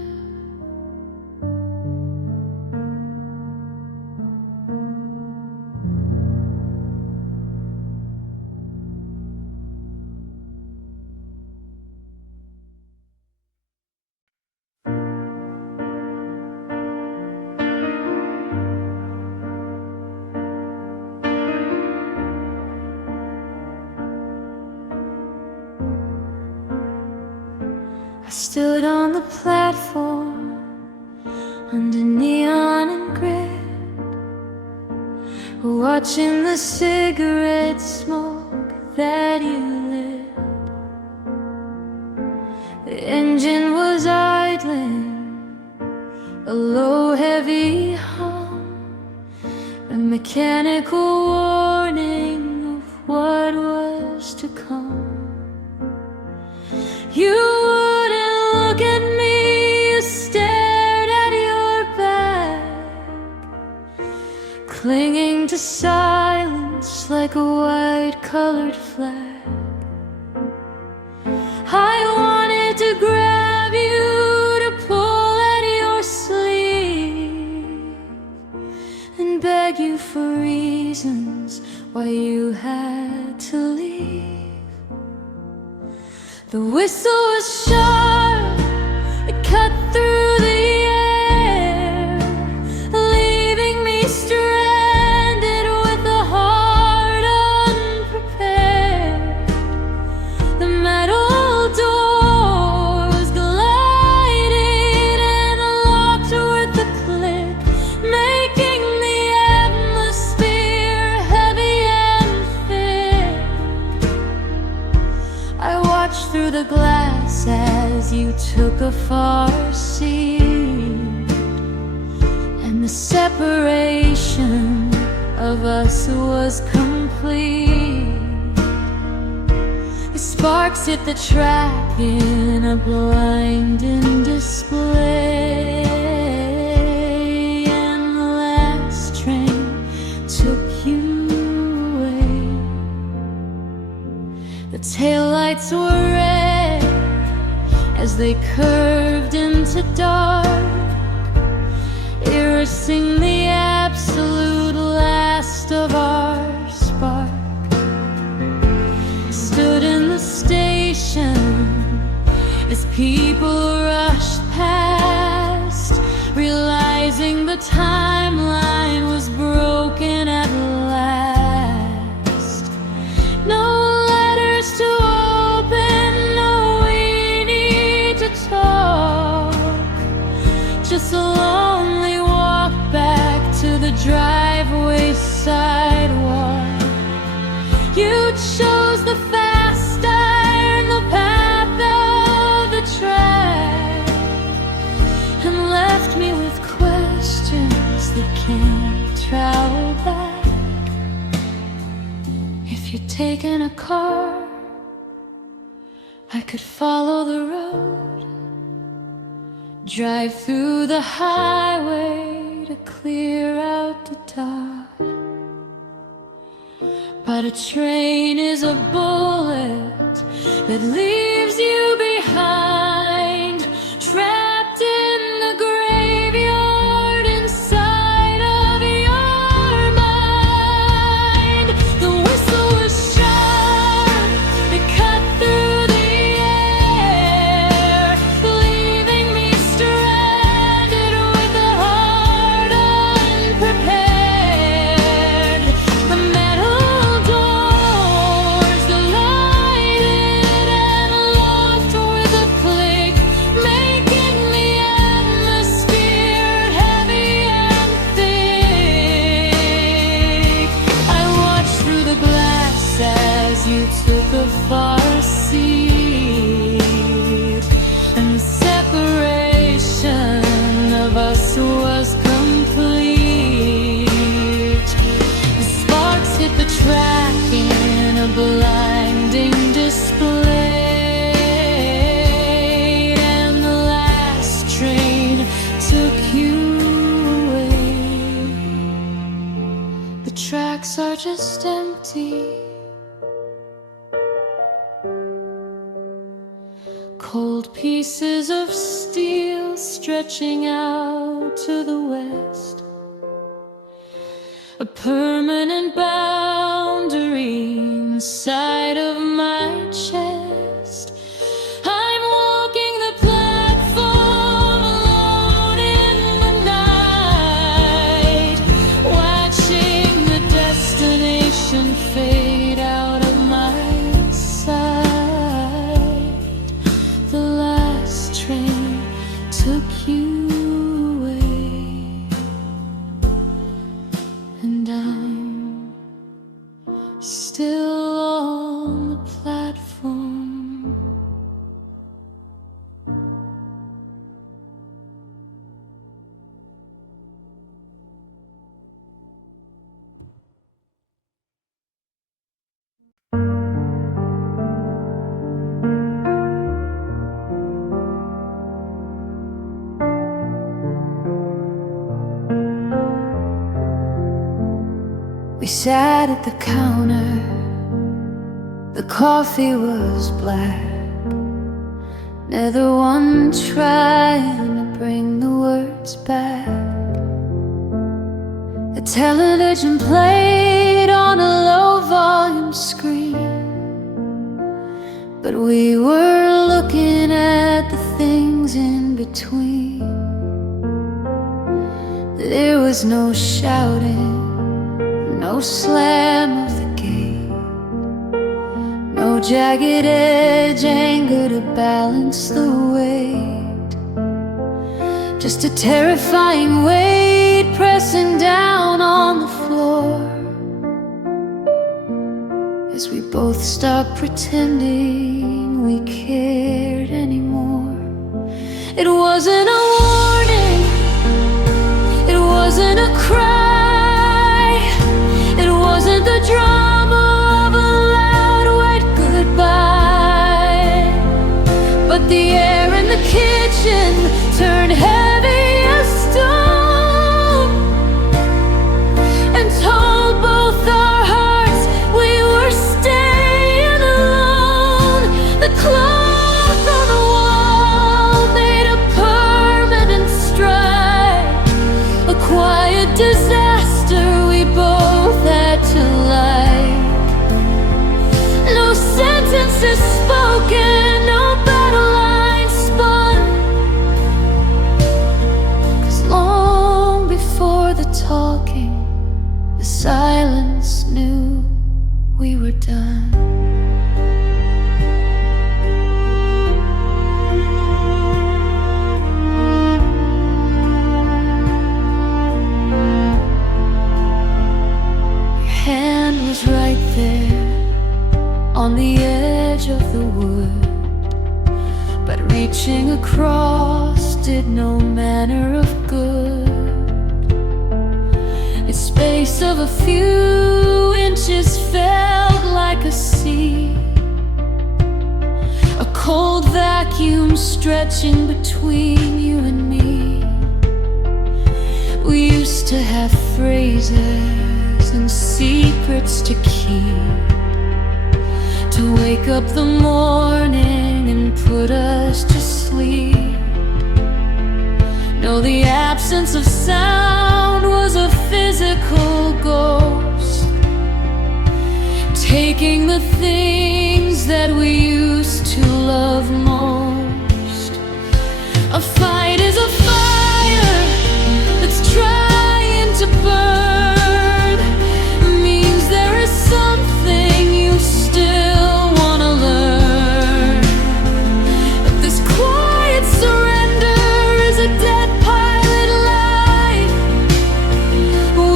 I stood on the platform under neon and grid, watching the cigarette smoke that you lit. The engine was idling, a low heavy hum, a mechanical warning of what was to come. You wouldn't look at me, you stared at your back, clinging to silence like a white-colored flag. I wanted to grab you, to pull at your sleeve, and beg you for reasons why you had to leave. The whistle was sharp, it cut through the air, leaving me stranded with a heart unprepared. The metal doors glided and locked with a click, making the atmosphere heavy and thick. I watched through the glass as you took a far seat, and the separation of us was complete. The sparks hit the track in a blinding display, and the last train took you away. The taillights were red as they curved into dark, erasing the absolute last of our spark. I stood in the station as people rushed past, realizing the timeline was broken at last. No letters to open, no we need to talk, just a lonely walk back to the driveway sidewalk. You chose the fast iron, the path of the track, and left me with questions that can't travel back. If you'd taken a car, I could follow the road, drive through the highway to clear out the dark. But a train is a bullet that leaves you behind, trapped in the graveyard inside of your mind. The whistle was sharp, it cut through the air, leaving me stranded with a heart unprepared. The metal doors glided and locked with a click, making the atmosphere heavy and thick. I watched through the glass as you took a far seat, and the separation of us was complete. The sparks hit the track in a blinding display, and the last train took you away. The tracks are just empty, cold pieces of steel stretching out to the west, a permanent boundary inside of my chest. I'm walking the platform alone in the night, watching the destination fade out of my sight. The last train took you away, and I'm still on the platform. We sat at the counter, the coffee was black, neither one trying to bring the words back. The television played on a low volume screen, but we were looking at the things in between. There was no shouting, no slam of the gate, no jagged edge anger to balance the weight, just a terrifying weight pressing down on the floor as we both stopped pretending we cared anymore. It wasn't a warning, it wasn't a cry, it wasn't the drama of a loud wet goodbye, but the air in the kitchen turned heavy as stone and told both our hearts we were staying alone. The clock on the wall made a permanent strike, a quiet disaster we both had to like. No sentences spoken, no battle lines spun, 'cause long before the talking, the silence knew we were done. Hand was right there on the edge of the wood, but reaching across did no manner of good. Its space of a few inches felt like a sea, a cold vacuum stretching between you and me. We used to have phrases and secrets to keep, to wake up the morning and put us to sleep. No, the absence of sound was a physical ghost, taking the things that we used to love most. A fight is a fire that's trying to burn, means there is something you still wanna learn. But this quiet surrender is a dead pilot light.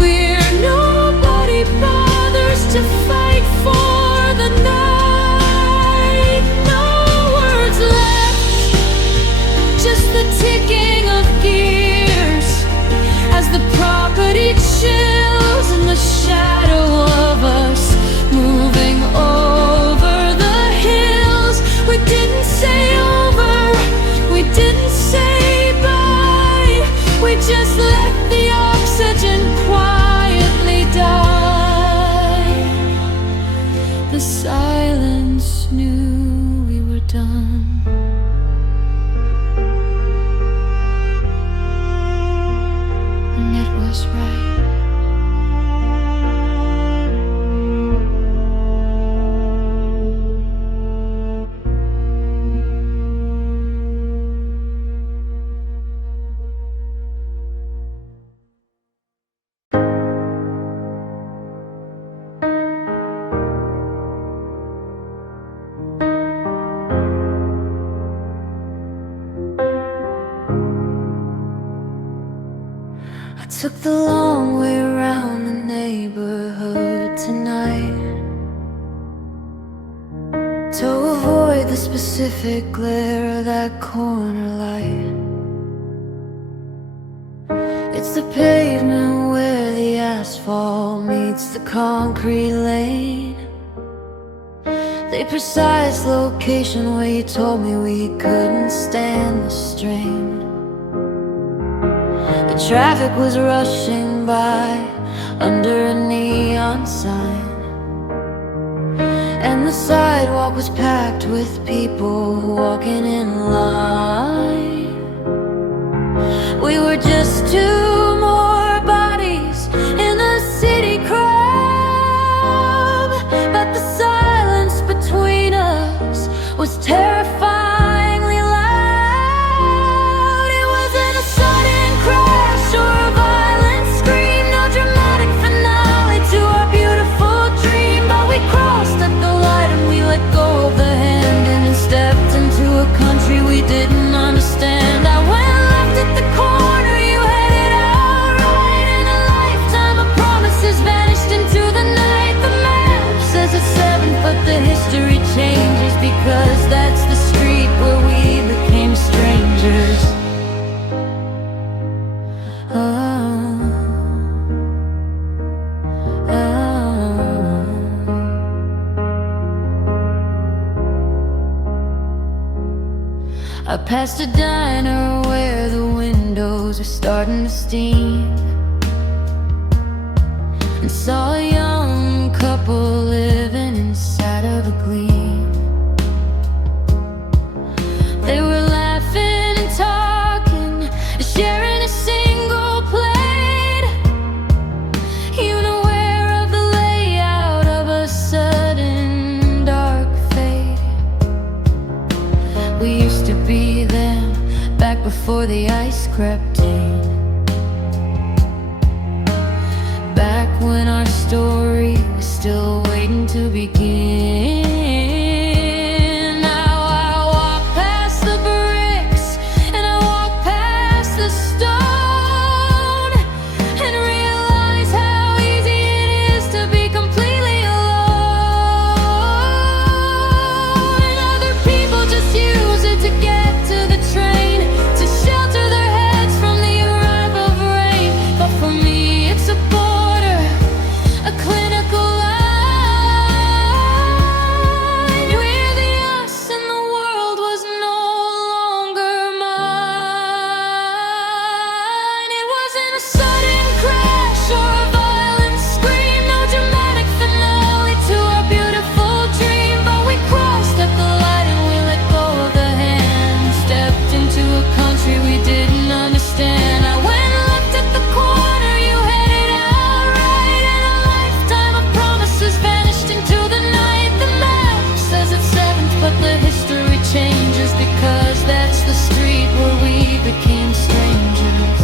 We're nobody bothers to fight for the night. No words left, just the ticking of gears as the property chills in the shadow of us moving over the hills. We didn't say over, we didn't say bye, we just let the oxygen quietly die. The silence knew we were done. it was right. Took the long way around the neighborhood tonight to avoid the specific glare of that corner light. It's the pavement where the asphalt meets the concrete lane, the precise location where you told me we couldn't stand the strain. The traffic was rushing by under a neon sign, and the sidewalk was packed with people walking in line. We were just two more bodies in the city crowd, but the silence between us was terrifyingly loud. It wasn't a sudden crash or a violent scream, no dramatic finale to our beautiful dream. But we crossed at the light and we let go of the hand and stepped into a country we didn't understand. I went left at the corner, you headed out right, and a lifetime of promises vanished into the night. The map says it's 7, but the history changes, because that's the street where we became strangers. I passed a diner where the windows are starting to steam, and saw a young couple living inside of a gleam. They were laughing and talking, sharing a single plate, even aware of the layout of a sudden dark fade. We used to be them back before the ice crept in, back when our story was still waiting to begin. Now I walk past the bricks and I walk past the stone, and realize how easy it is to be completely alone. And other people just use it to get to the train, to shelter their heads from the arrival of rain. But for me it's a border, a clinical line. We're the us and the world was no longer mine. It wasn't a sudden crash or a violent scream, no dramatic finale to our beautiful dream. But we crossed at the light and we let go of the hand, stepped into a country we didn't understand. I went left at the corner, you headed out right, and a lifetime of promises vanished into the night. The map says it's 7th, but the history changes, because that's the street where we became strangers.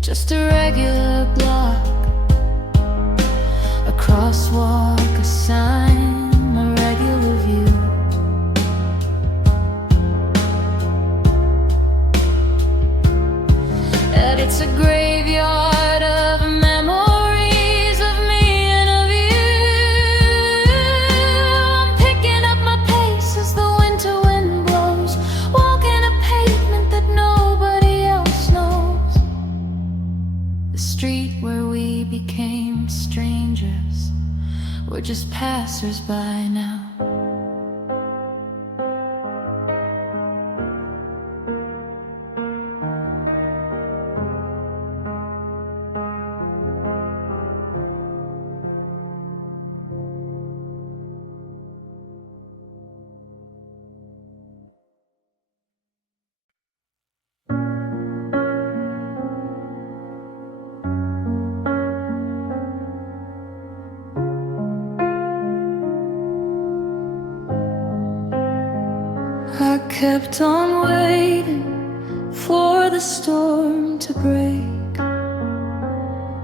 Just a regular block, a crosswalk, a sign, a regular view. And it's a graveyard of memories of me and of you. I'm picking up my pace as the winter wind blows, walking a pavement that nobody else knows. The street where we became strangers, we're just passers-by now. kept on waiting for the storm to break,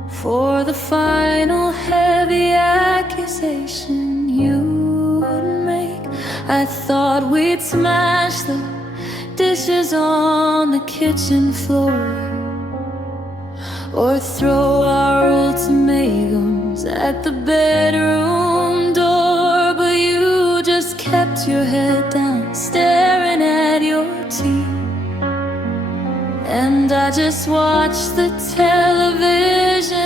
for the final heavy accusation you would make. I thought we'd smash the dishes on the kitchen floor, or throw our ultimatums at the bedroom door. But you just kept your head down, staring at your tea, and I just watched the television,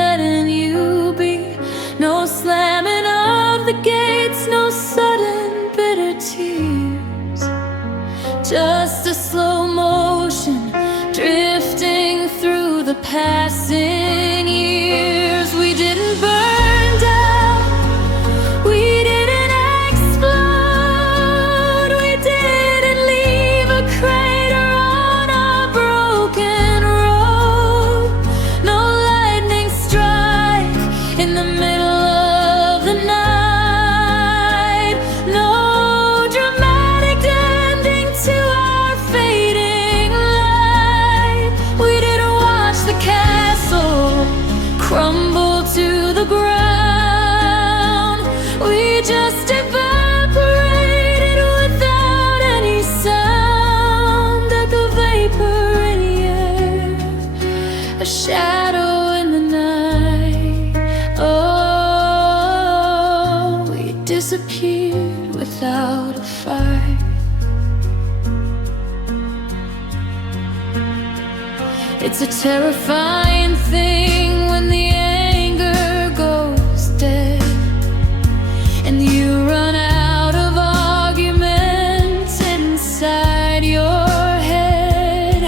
letting you be. No slamming of the gates, no sudden bitter tears, just a slow motion drifting through the passing years. We didn't burn down, we didn't explode, we didn't leave a crater on our broken road. No lightning strike in the middle of the night, no dramatic ending to our fading light. We didn't watch the castle crumble to the ground, we just evaporated without any sound, like a vapor in the air, a shadow in the night. Oh, we disappeared without a fight. It's a terrifying thing when the anger goes dead, and you run out of arguments inside your head.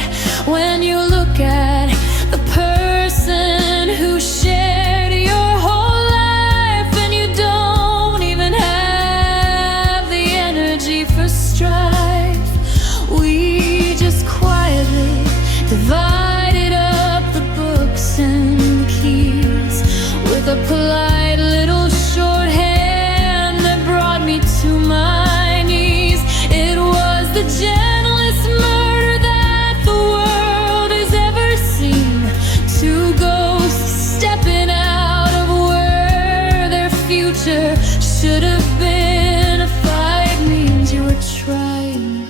When you look at the person who shared your whole life, and you don't even have the energy for strife. We just quietly divided up the books and keys with a polite little shorthand that brought me to my knees. It was the gentlest murder that the world has ever seen. Two ghosts stepping out of where their future should have been. A fight means you were trying,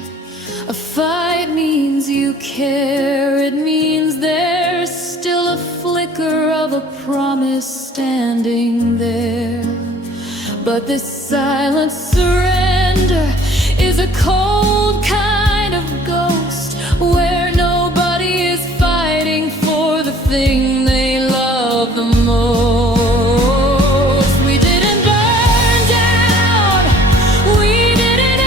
a fight means you care. It means there's still a flicker of a promise standing there. But this silent surrender is a cold kind of ghost, where nobody is fighting for the thing they love the most. We didn't burn down, we didn't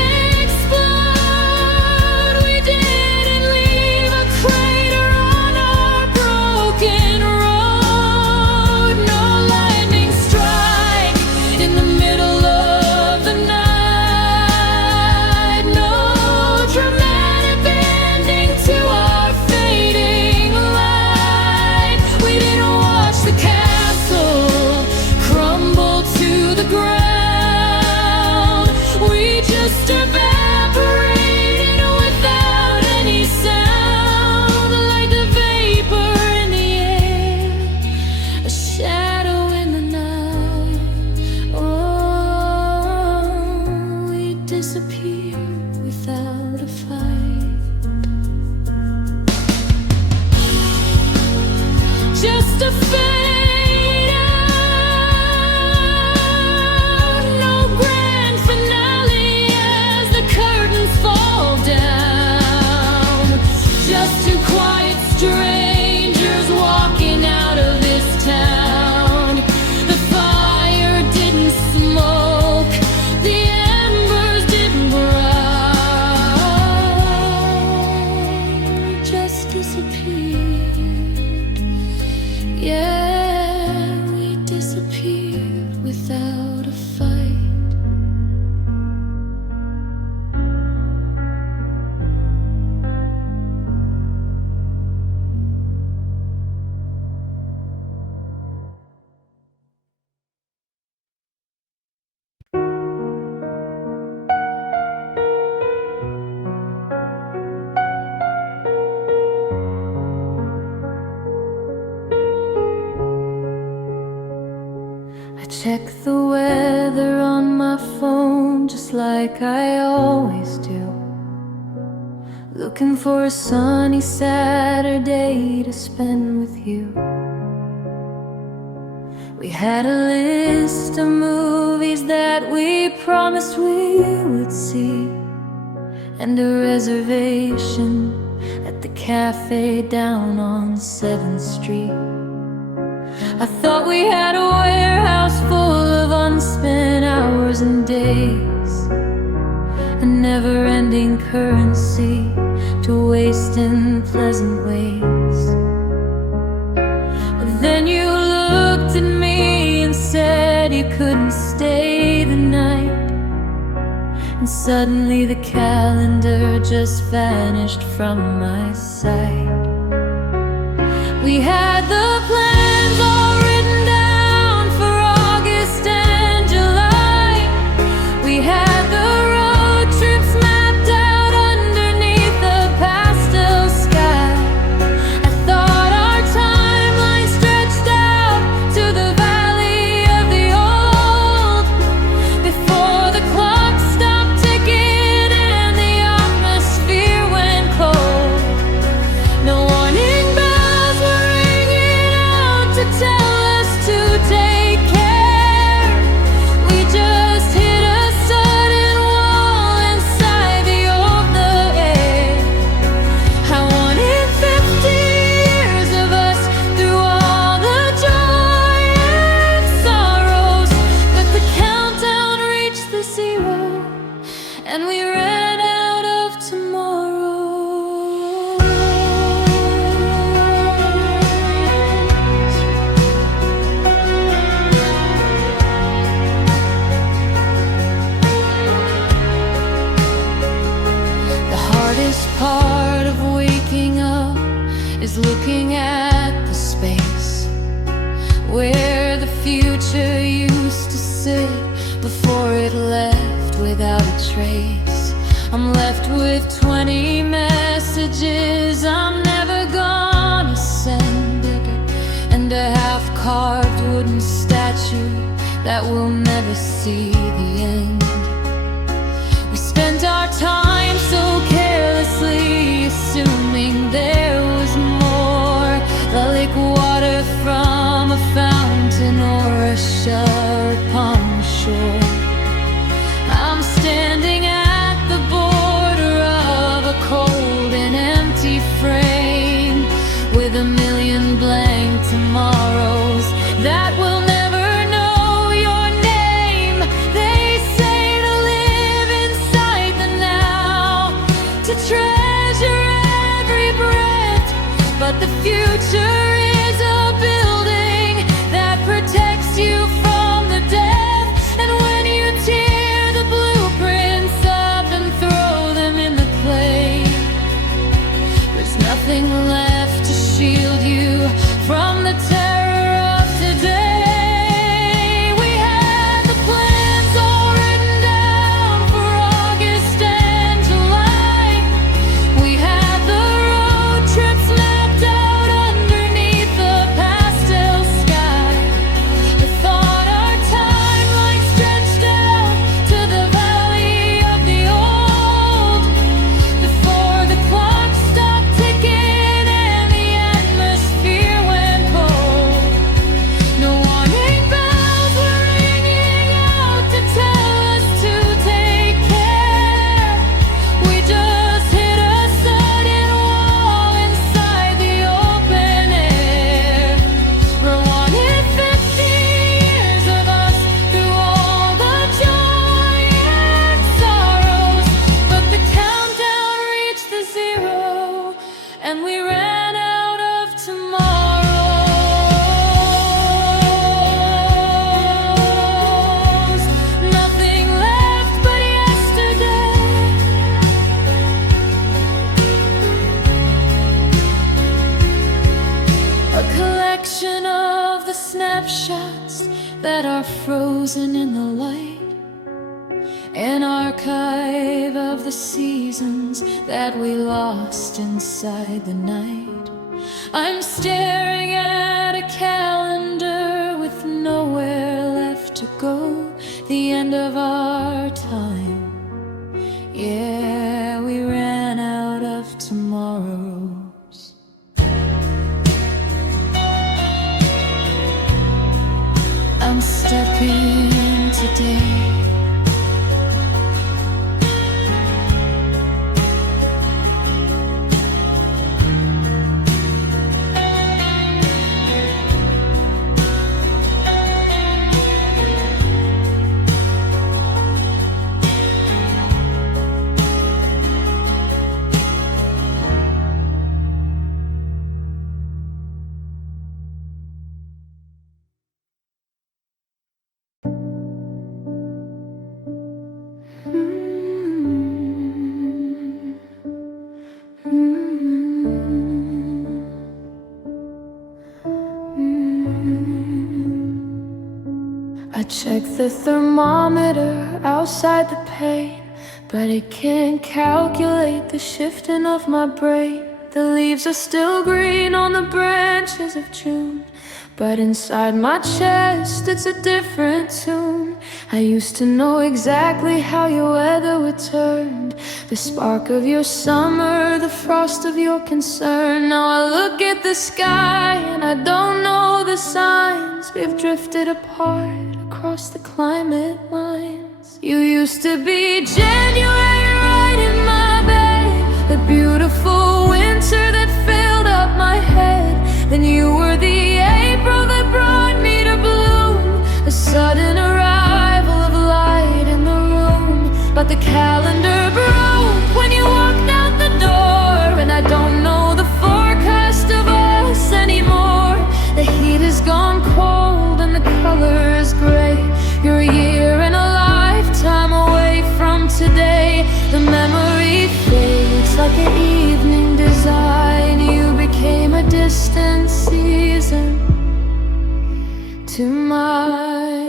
explode, we didn't leave a crater on our broken road. No lightning strike in the middle of the night, no dramatic ending to our fading light. We I check the weather on my phone just like I always do, looking for a sunny Saturday to spend with you. We had a list of movies that we promised we would see, and a reservation at the cafe down on 7th Street. I thought we had a warehouse full of unspent hours and days, a never-ending currency to waste in pleasant ways. But then you looked at me and said you couldn't stay the night, and suddenly the calendar just vanished from my sight. We had the plans all written down for August and July. We had the road trips mapped out underneath the pastel sky. I thought our timeline stretched out to the valley of the old, before the clock stopped ticking and the atmosphere went cold. No warning bells were ringing out to tell us to take care. We just hit a sudden wall inside the air. I wanted 50 years of us through all the joy and sorrows, but the countdown reached the zero, and we ran out of tomorrow. The hardest part of waking up is looking at the space where the future used to sit before it left without a trace. I'm left with 20 messages I'm never gonna send, and a half-carved wooden statue that will never see the end. We spent our time so carelessly, assuming there was more, like water from a fountain or a shower upon the shore. I'm standing at the border of a cold and empty frame, with a million blank tomorrows that will never know your name. They say to live inside the now, to treasure every breath, but the future is a building that protects you from the death. And when you tear the blueprints up and throw them in the clay, there's nothing left to shield you from the terror of today. We had the plans all written down for August and July. We had the road trips mapped out underneath the pastel sky. I thought our timeline stretched out to the valley of the old, before the clock stopped ticking and the atmosphere went cold. No warning bells were ringing out to tell us to take care. We just hit a sudden wall inside the open air. We wanted 50 years of us through all the joy and sorrows, but the countdown reached the zero, and we ran out of tomorrows. Nothing left but yesterday. A collection of the snapshots that are frozen in the light, an archive of the seasons that we lost inside the night. I'm staring at a calendar with nowhere left end of our time. Yeah, we ran out of tomorrows. I'm stepping today. I check the thermometer outside the pane, but it can't calculate the shifting of my brain. The leaves are still green on the branches of June, but inside my chest it's a different tune. I used to know exactly how your weather would turn, the spark of your summer, the frost of your concern. Now I look at the sky and I don't know the signs. We've drifted apart across the climate lines. You used to be January right in my bed, the beautiful winter that filled up my head. Then you were the April that brought me to bloom, a sudden arrival of light in the room. But the calendar broke when you walked out the door, and I don't know the forecast of us anymore. The heat has gone cold and the color is gray. You're a year and a lifetime away from today. The memory fades like an evening design. You became a distant season to mine.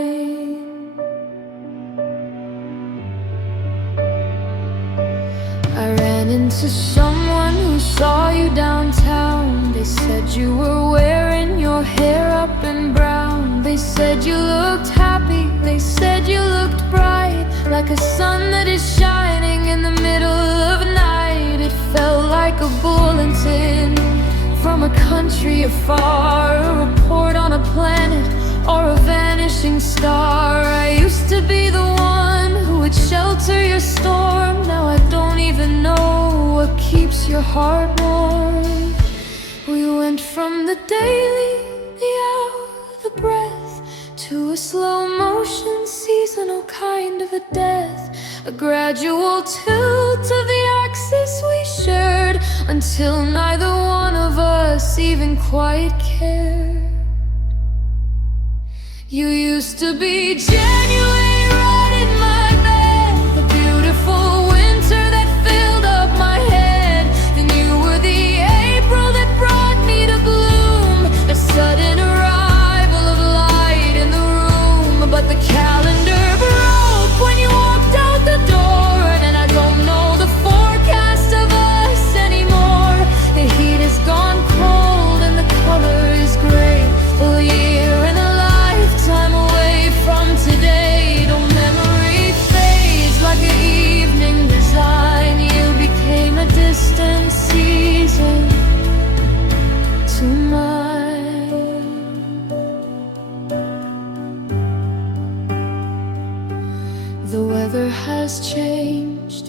I ran into someone who saw you downtown. They said you were wearing your hair up in brown. They said you looked happy, they said you looked bright, like a sun that is shining in the middle of night. It felt like a bulletin from a country afar, a report on a planet or a vanishing star. I used to be the one who would shelter your storm. Now I don't even know what keeps your heart warm. We went from the daily, the hour, the breath, to a slow motion, seasonal kind of a death. A gradual tilt of the axis we shared, until neither one of us even quite cared. You used to be January right in my bed, the beautiful winter that filled up my head. Then you were the April that brought me to bloom, a sudden arrival of light in the room. But the calendar broke when you walked out the door, and I don't know the forecast of us anymore. The heat has gone cold and the color is gray. A year and a lifetime away from today. The memory fades like an evening design. You became a distant season to mine. The weather has changed.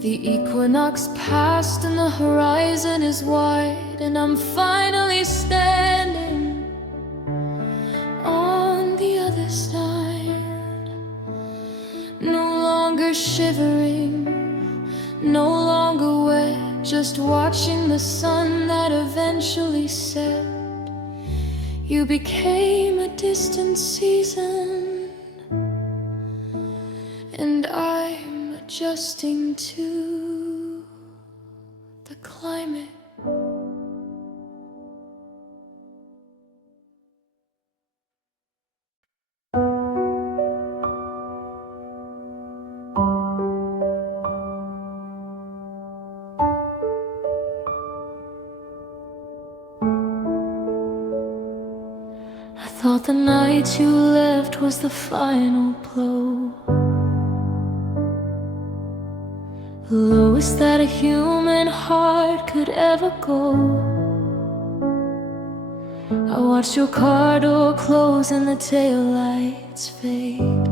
The equinox passed and the horizon is wide, and I'm finally standing on the other side. No longer shivering, no longer wet, just watching the sun that eventually set. You became a distant season, and I'm adjusting to the climate. I thought the night you left was the final blow, the lowest that a human heart could ever go. I watched your car door close and the taillights fade,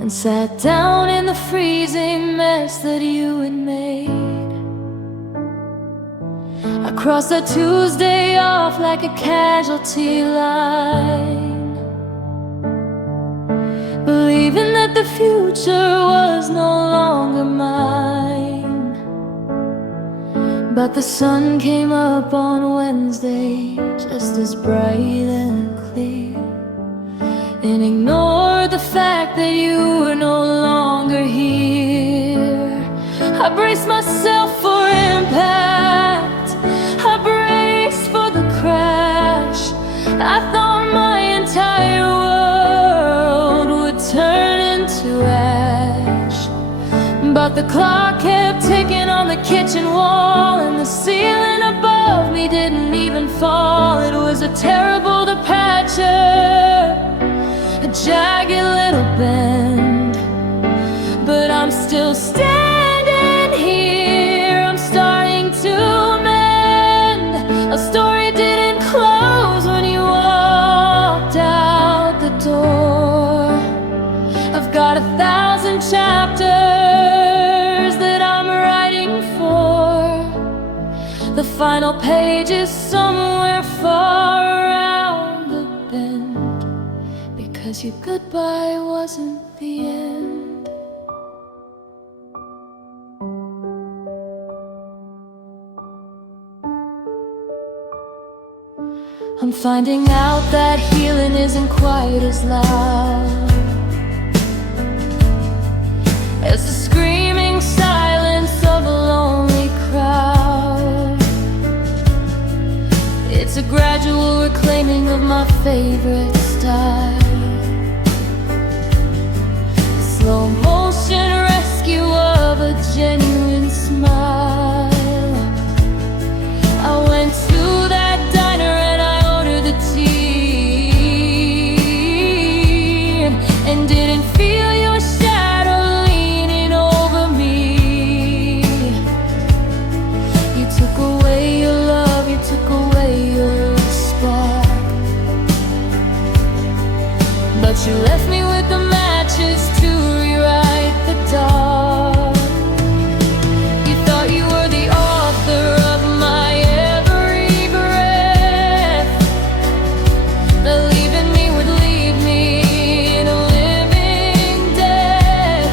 and sat down in the freezing mess that you had made. I crossed that Tuesday off like a casualty line, believing that the future was no longer mine. But the sun came up on Wednesday just as bright and clear, and ignored the fact that you were no longer here. I braced myself for impact, I braced for the crash. I thought my entire world would turn into ash, but the clock kept ticking on the kitchen wall, and the ceiling above me didn't even fall. It was a terrible departure, a jagged little bend, but I'm still standing here. I'm starting to mend. A story didn't close when you walked out the door. I've got 1,000 chapters that I'm writing for. The final page is somewhere far around the bend, because your goodbye wasn't the end. I'm finding out that healing isn't quite as loud as the screaming silence of a lonely crowd. It's a gradual reclaiming of my favorite style, a slow motion rescue of a genuine smile. I went to that diner and I ordered the tea, and didn't feel your shadow leaning over me. You took away your love, you took away your spark, but you left me with the matches to rewrite the dark. You thought you were the author of my every breath, that leaving me would leave me in a living death.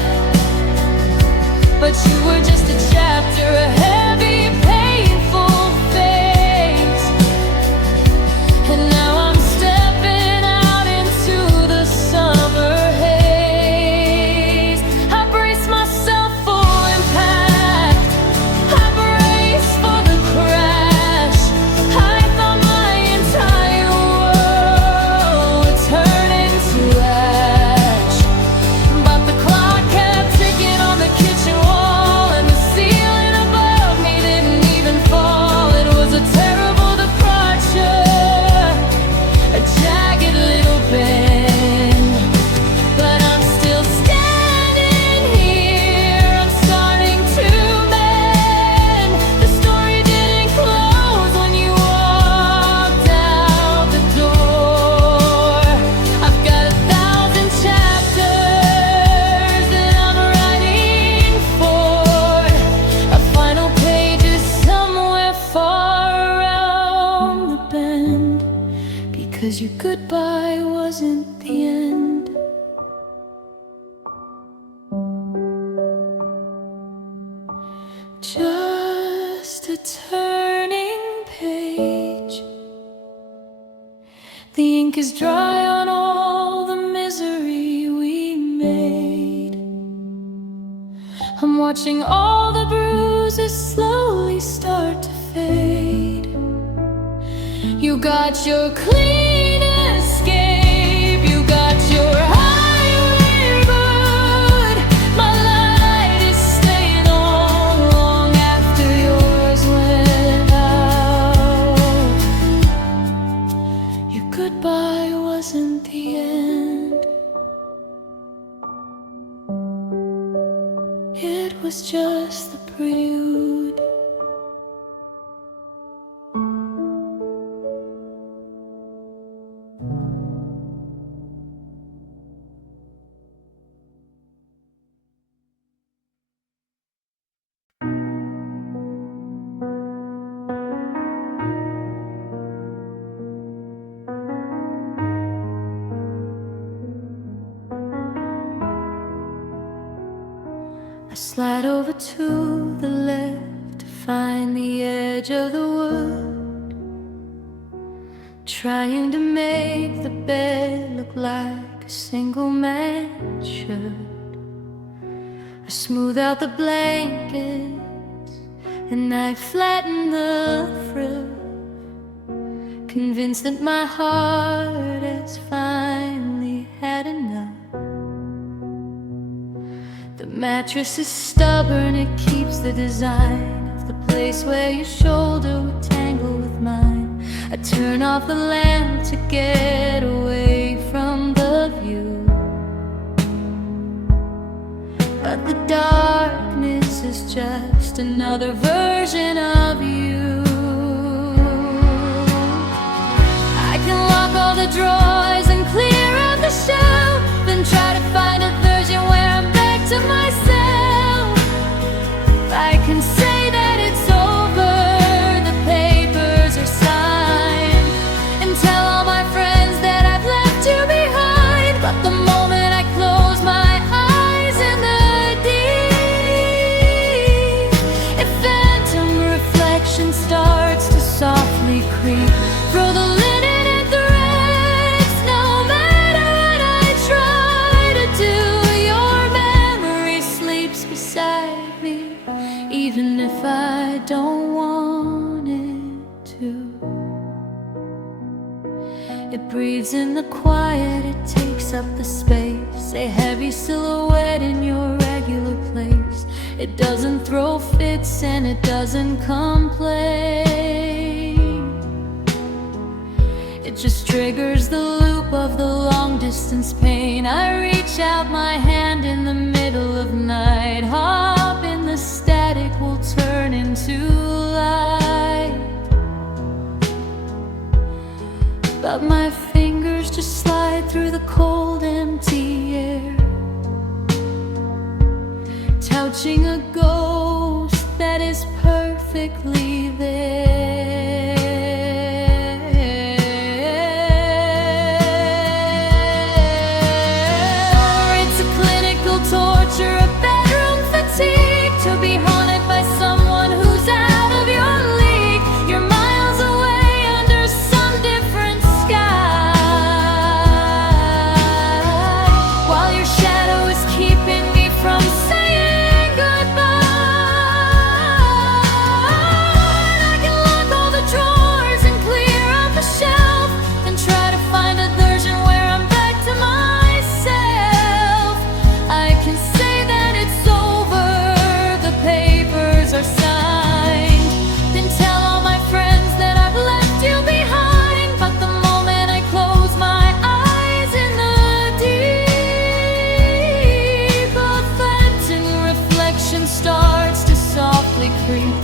But you were just a chapter, a heavy, painful phase, and now I'm stepping out into the summer haze. I brace myself for impact, I brace for the crash. I thought my entire world would turn into ash, but the clock kept ticking on the kitchen wall, and the ceiling above me didn't even fall. It was a terrible departure, a jagged little bend, but I'm still standing here. I'm starting to mend. The story didn't close when you walked out the door. I've got 1,000 chapters that I'm writing for. A final page is somewhere far around the bend, because your goodbye wasn't the end. Just a turning page. The ink is dry on all the misery we made. I'm watching all the bruises slowly start to fade. You got your clean escape, you got your highway road. My light is staying on long after yours went out. goodbye wasn't the end. It was just the prelude. I slide over to the left to find the edge of the wood, trying to make the bed look like a single man should. I smooth out the blankets and I flatten the frill, convinced that my heart has finally had enough. The mattress is stubborn, it keeps the design of the place where your shoulder would tangle with mine. I turn off the lamp to get away from the view, but the darkness is just another version of you. I can lock all the drawers and clear out the shelf, then try to find a version where I'm to myself. I can say that it's over, the papers are signed, and tell all my friends that I've left you behind. But the moment I close my eyes in the deep, a phantom reflection starts to softly creep through the linen and threads. No matter what I try to do, beside me, even if I don't want it to. It breathes in the quiet, it takes up the space, a heavy silhouette in your regular place. It doesn't throw fits and it doesn't complain. It just triggers the loop of the long distance pain. I reach out my hand in the middle of night, hop in the static, will turn into light. But my fingers just slide through the cold, empty air, touching a ghost that is perfectly there. Torture, a bedroom fatigue, to be haunted by someone who's out of your league. You're miles away under some different sky, while your shadow is keeping me from saying goodbye. I can lock all the drawers and clear out the shelf, and try to find a version where I'm back to myself. I can say that it's over, the papers are signed, then tell all my friends that I've left you behind. But the moment I close my eyes in the deep, a phantom reflection starts to softly creep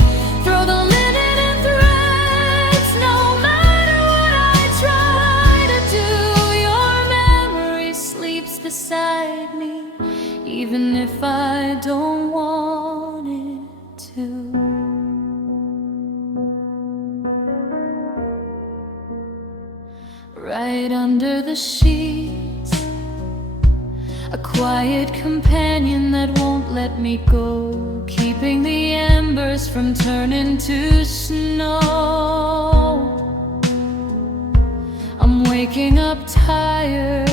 through the linen and threads. No matter what I try to do, your memory sleeps beside me, even if I don't want it to. Right under the sheets, a quiet companion that won't let me go, keeping the embers from turning to snow. I'm waking up tired,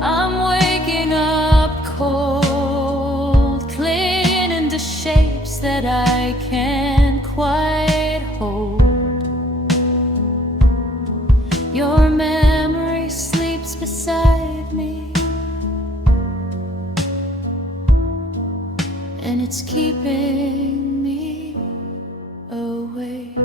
I'm waking up cold, clinging into shapes that I can't quite hold. Your memory sleeps beside me, and it's keeping me awake.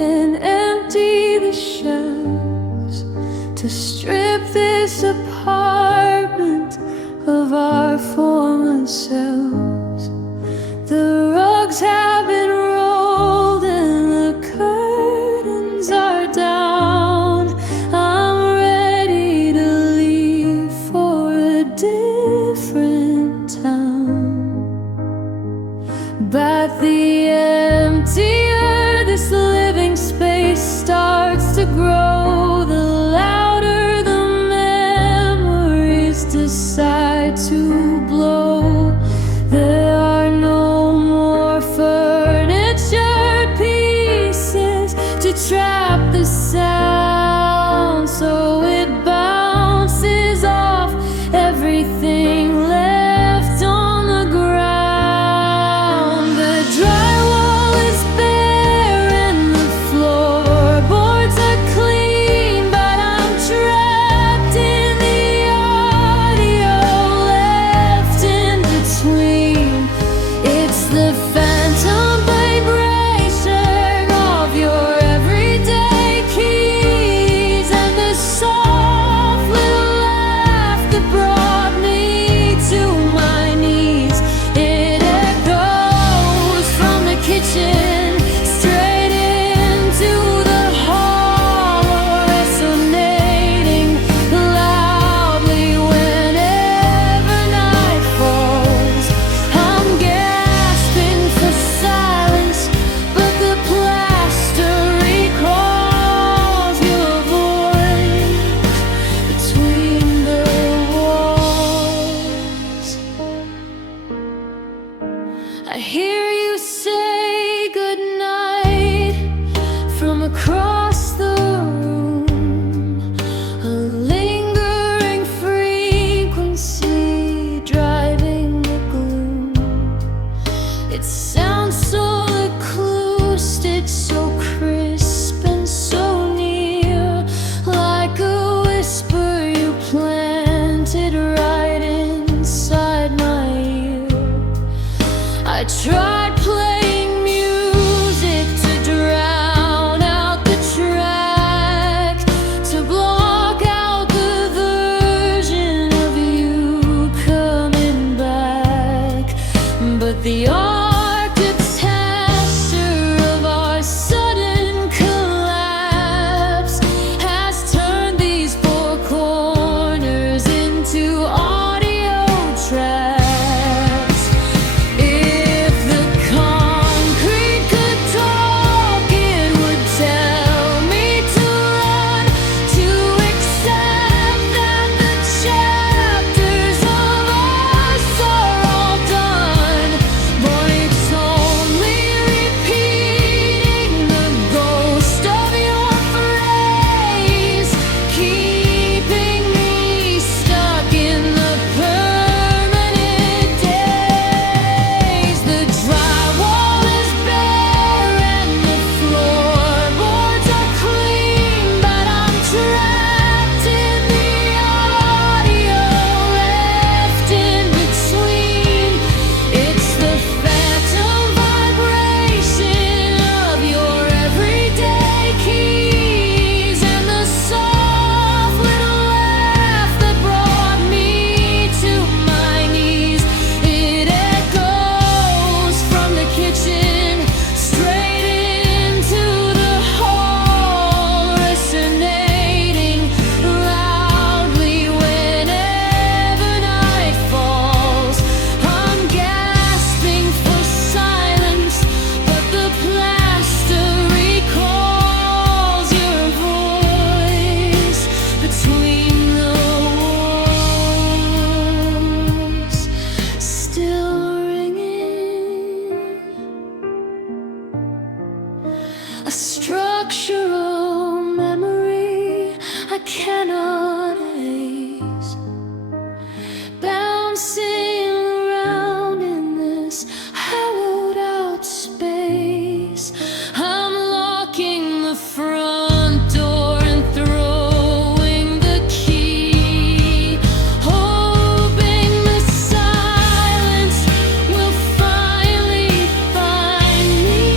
and empty the shelves to strip this apartment of our former selves. The rugs have been rolled and the curtains are down. I'm ready to leave for a different town. But the emptier this living space starts to grow, the louder the memories decide to blow. There are no more furniture pieces to trap the sound, so it bounces off everything left on the ground. The drywall is bare and the floorboards are clean, but I'm trapped in the audio left in between. It's the phantom vibration of your everyday keys and the soft little laugh that brought me to my knees. It echoes from the kitchen straight into the hall, resonating loudly whenever night falls. I'm gasping for silence, but the plaster recalls your voice between the walls. I hear you say goodnight from across the room, a lingering frequency driving the gloom. It sounds so acoustic, so crisp and so near, like a whisper you planted right inside my ear. I tried playing music to drown out the track, to block out the version of you coming back. But the architecture of our sudden collapse has turned these four corners into audio tracks. If the concrete could talk, it would tell me to run, to accept that the chapters of us are all done. But it's only repeating the ghost of your phrase, keeping me stuck in the permanent days. The drywall is bare and the floorboards are clean, but I'm trapped in the audio left in between. It's the phantom vibration of your everyday keys and the soft little laugh that brought me to my knees. It echoes from the kitchen straight into the hall, resonating loudly whenever night falls. I'm gasping for silence, but the plaster recalls your voice between the walls, still ringing. A structural memory I cannot erase, bouncing around in this hollowed out space. I'm locking the front door and throwing the key, hoping the silence will finally find me.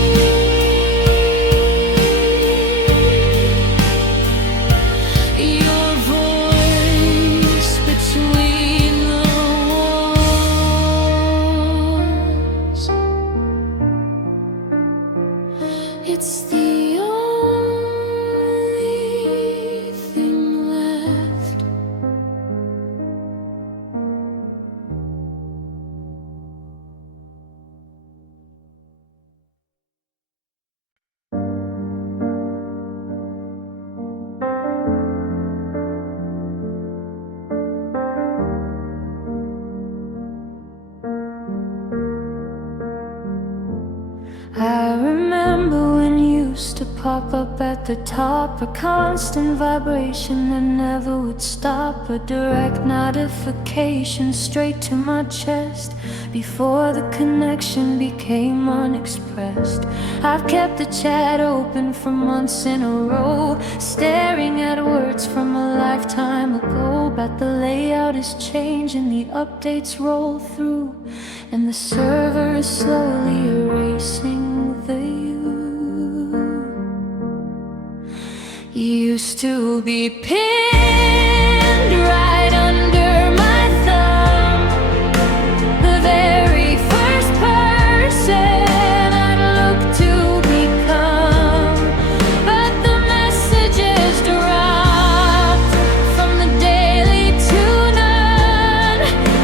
up at the top, a constant vibration that never would stop. A direct notification straight to my chest before the connection became unexpressed. I've kept the chat open for months in a row, staring at words from a lifetime ago. But the layout is changing, the updates roll through, and the server is slowly erasing the you used to be pinned right under my thumb, the very first person I'd look to become. But the messages dropped from the daily to none,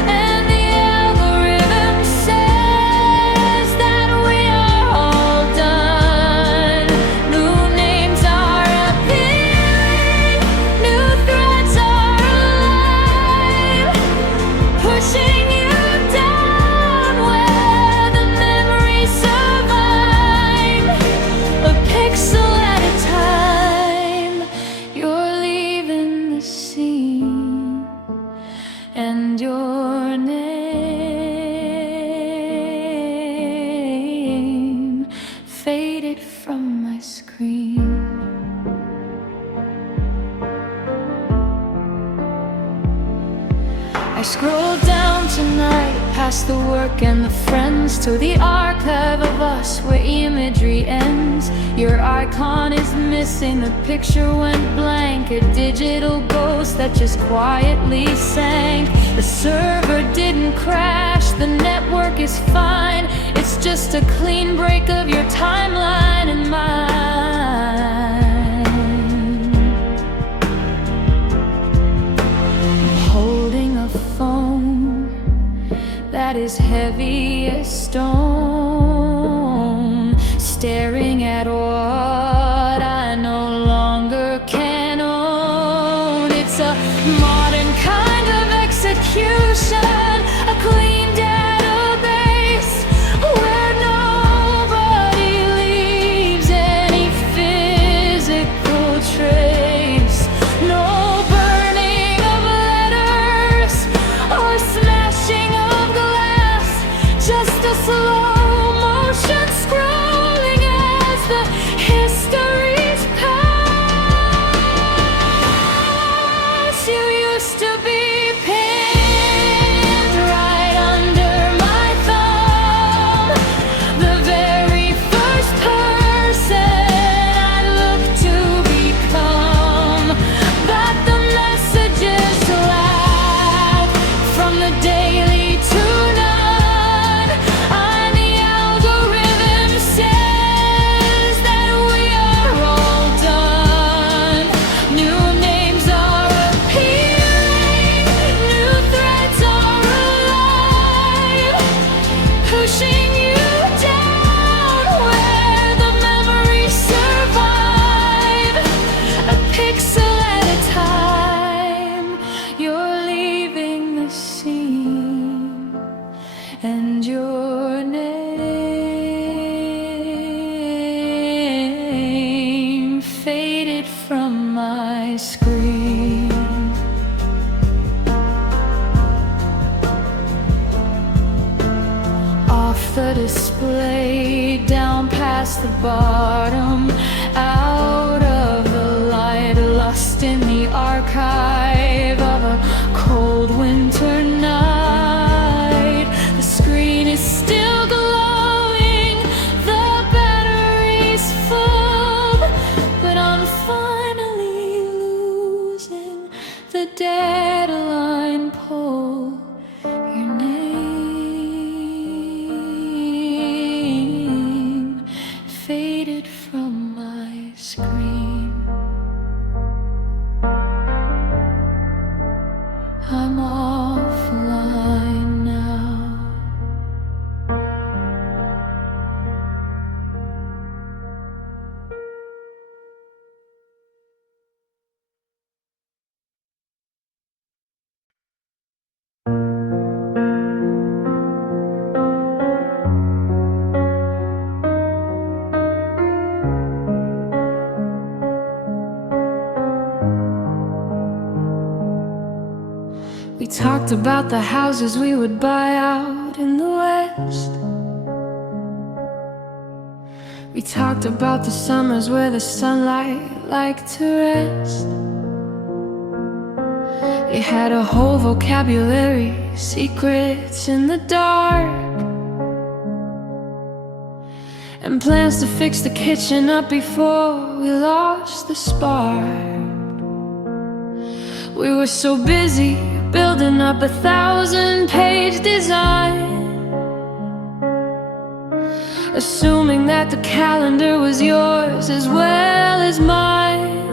and the algorithm says that we are all done. New names are appearing, new threads are alive, pushing you down where the memories survive. A pixel at a time, you're leaving the scene, and your name faded from my screen. I scrolled down tonight, past the work and the friends, to the archive of us where imagery ends. Your icon is missing, the picture went blank, a digital ghost that just quietly sank. The server didn't crash, the network is fine. It's just a clean break of your timeline and mine. Holding a phone that is heavy as stone, staring at what I no longer can own. It's a modern kind of execution, a clean database where nobody leaves any physical trace. No burning of letters or smashing of glass, just a slow motion scrolling as the histories pass. You used to be pinned right under my thumb, the very first person I looked to become. But the messages laugh from the daily to none, and the algorithm says that we are all done. New names are appearing, new threads are alive, pushing you down where the memories survive. A pixel at a time, you're leaving the scene, and your name faded from my screen. Off the display, down past the bottom, out of the light, lost in the archive of a cold winter night. The screen is still glowing, the battery's full, but I'm finally losing the deadline pull. Your name faded from my talked about the houses we would buy out in the West. We talked about the summers where the sunlight liked to rest. We had a whole vocabulary, secrets in the dark, and plans to fix the kitchen up before we lost the spark. We were so busy building up 1,000-page design, assuming that the calendar was yours as well as mine.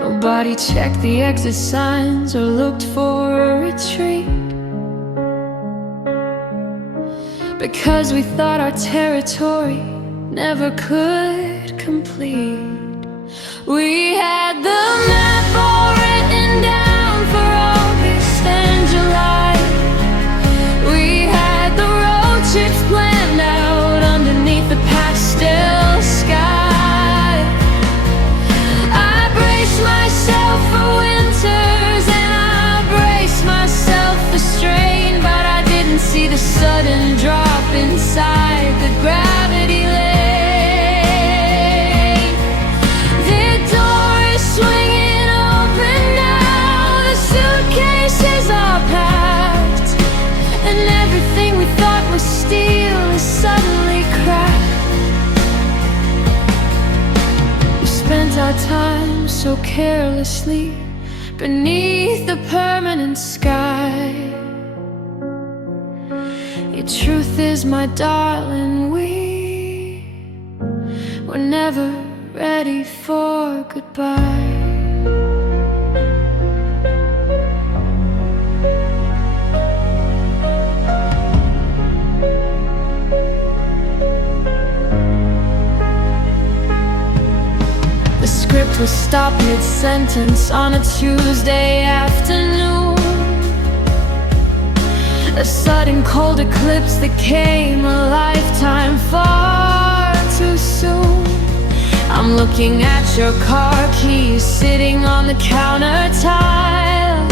Nobody checked the exit signs or looked for a retreat, because we thought our territory never could complete. We had the map all written down for August and July. We had the road trips planned out underneath the pastel sky. I braced myself for winters and I braced myself for strain, but I didn't see the sudden drop inside the gravity lane. The door is swinging open now, the suitcases are packed, and everything we thought was steel is suddenly cracked. We spent our time so carelessly beneath the permanent sky. The truth is, my darling, we were never ready for goodbye. The script was stopped mid-sentence on a Tuesday afternoon. A sudden cold eclipse that came a lifetime far too soon. I'm looking at your car keys sitting on the counter tile,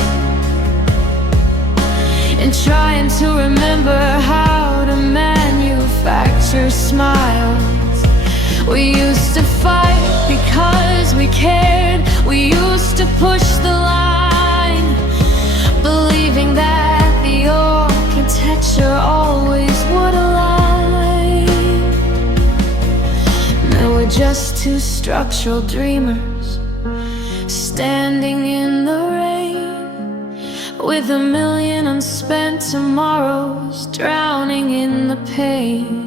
and trying to remember how to manufacture smiles. We used to fight because we cared. We used to push the line, believing that the architecture always would align. Now we're just two structural dreamers standing in the rain, with a million unspent tomorrows drowning in the pain.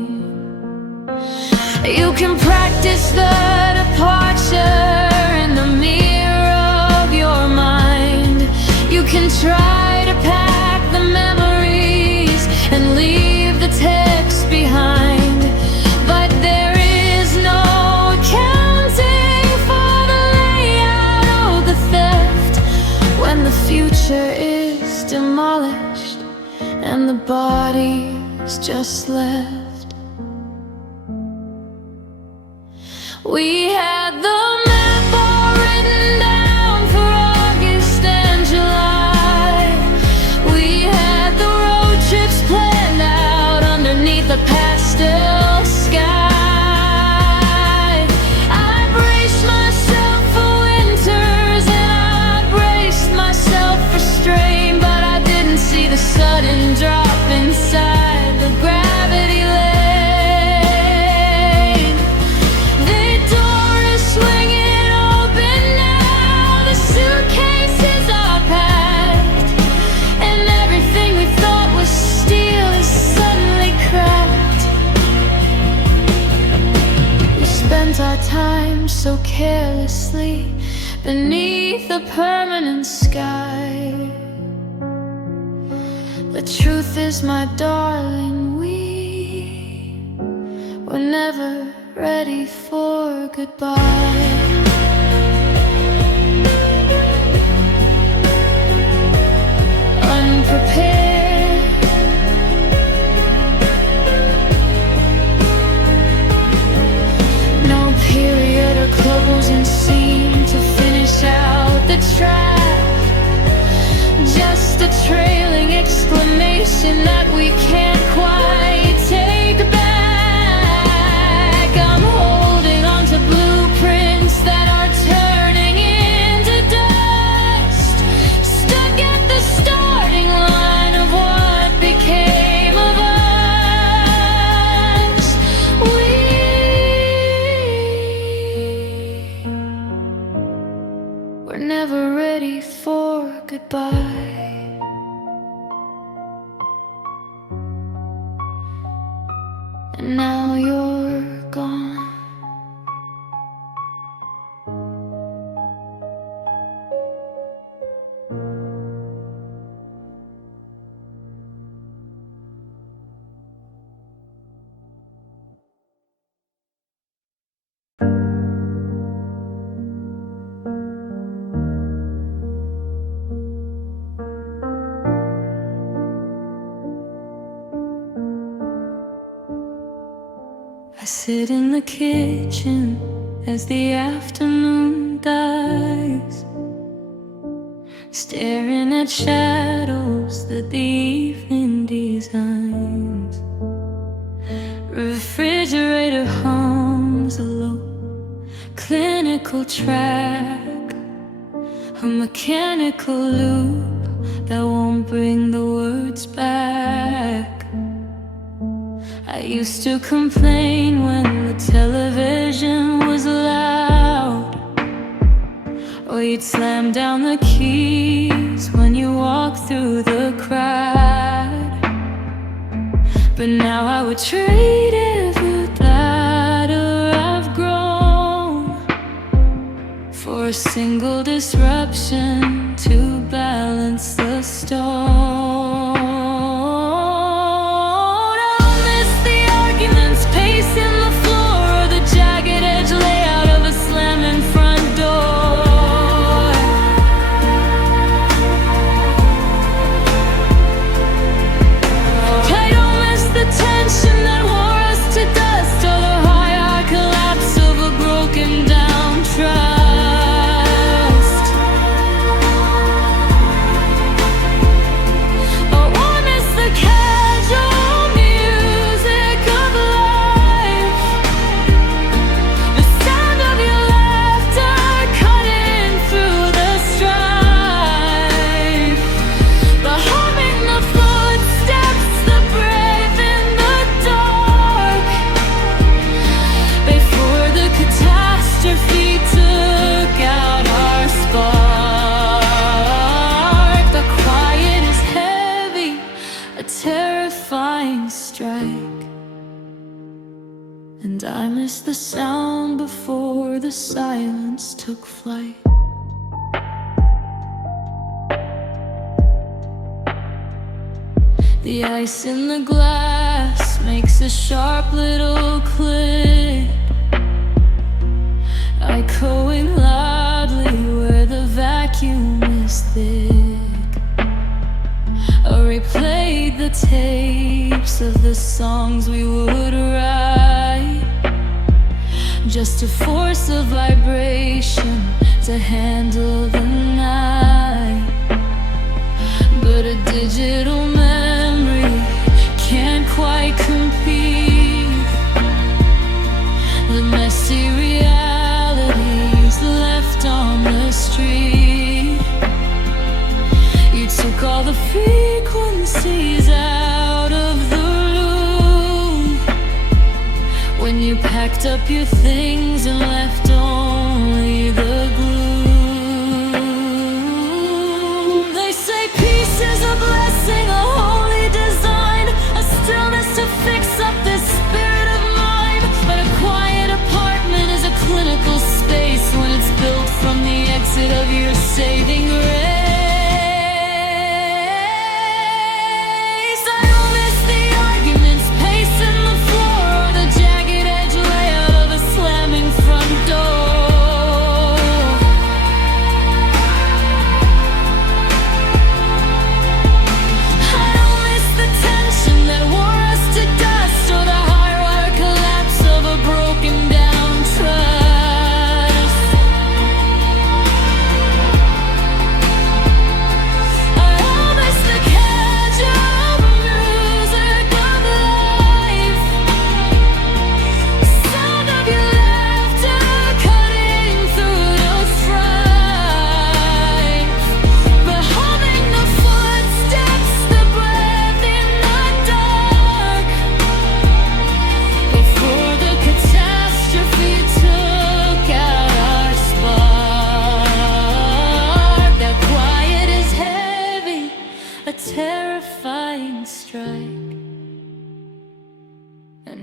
You can practice the departure in the mirror of your mind. You can try to pack the memories and leave the text behind, but there is no accounting for the layout of the theft when the future is demolished and the body's just left. We had the map all written down for August and July. We had the road trips planned out underneath the pastel sky. I braced myself for winters and I braced myself for strain, but I didn't see the sudden drop inside the gravity lane. Our time so carelessly beneath the permanent sky. The truth is, my darling, we were never ready for goodbye. Unprepared, period or closing scene to finish out the track. something that we can't quite take back. I'm holding on to blueprints that are turning into dust, stuck at the starting line of what became of us. We're never ready for goodbye. And now you're gone. I sit in the kitchen as the afternoon dies, staring at shadows that the evening designs. Refrigerator hums a low clinical track, a mechanical loop that won't bring the words back. I used to complain when the television was loud, or you'd slam down the keys when you walk through the crowd. But now I would trade every ladder I've grown for a single disruption to balance the storm. Pacing the floor, or the jagged edge layout of a slamming front door. I don't miss the tension that wore us to dust, or the high collapse of a broken down trust. Oh, I miss the casual music of life, the sound of your laughter cutting through the strife, the humming, the footsteps, the brave in the dark, before the catastrophe took out our spark. The quiet is heavy, a terrifying strike, and I miss the sound before the silence took flight. The ice in the glass makes a sharp little click, echoing loudly where the vacuum is thick. I replayed the tapes of the songs we would write, just a force of vibration to handle the night. But a digital memory can't quite compete. The messy realities left on the street. You took all the frequencies out of the loop when you packed up your things and left only the glue. They say peace is a blessing, a holy design, a stillness to fix up this spirit of mine. But a quiet apartment is a clinical space when it's built from the exit of your saving grace. I don't miss the arguments pacing the floor, or the jagged edge layout of a slamming front door. I don't miss the tension that wore us to dust, or the high wire collapse of a broken down trust.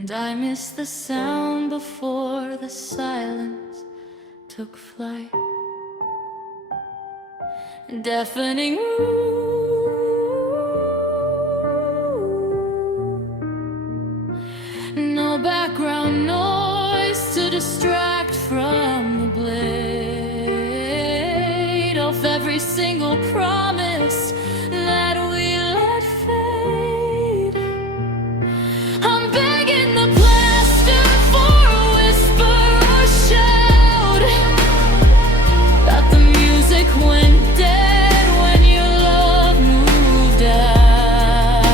And I miss the sound before the silence took flight. Deafening no background noise to distract from the blade of every single promise that we let fade. I'm begging the plaster for a whisper or shout that the music went dead when your love moved out.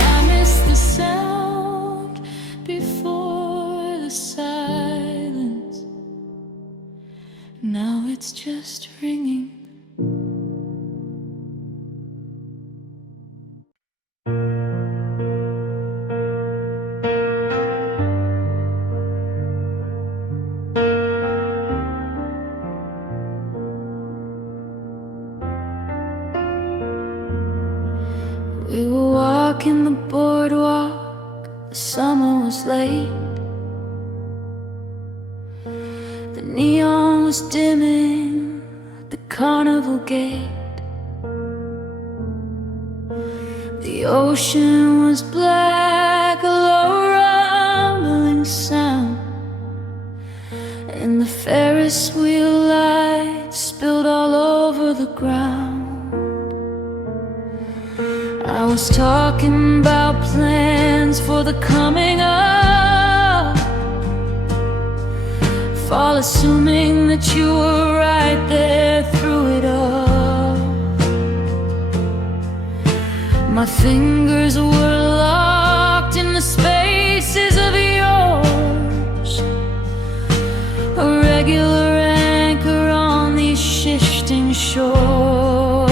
I miss the sound before the silence. Now it's just ringing. We were walking the boardwalk, the summer was late. The neon was dimming at the carnival gate. The ocean was black, a low rumbling sound, and the Ferris wheel lights spilled all over the ground. I was talking about plans for the coming up, fall assuming that you were right there through it all. My fingers were locked in the spaces of yours, a regular anchor on these shifting shores.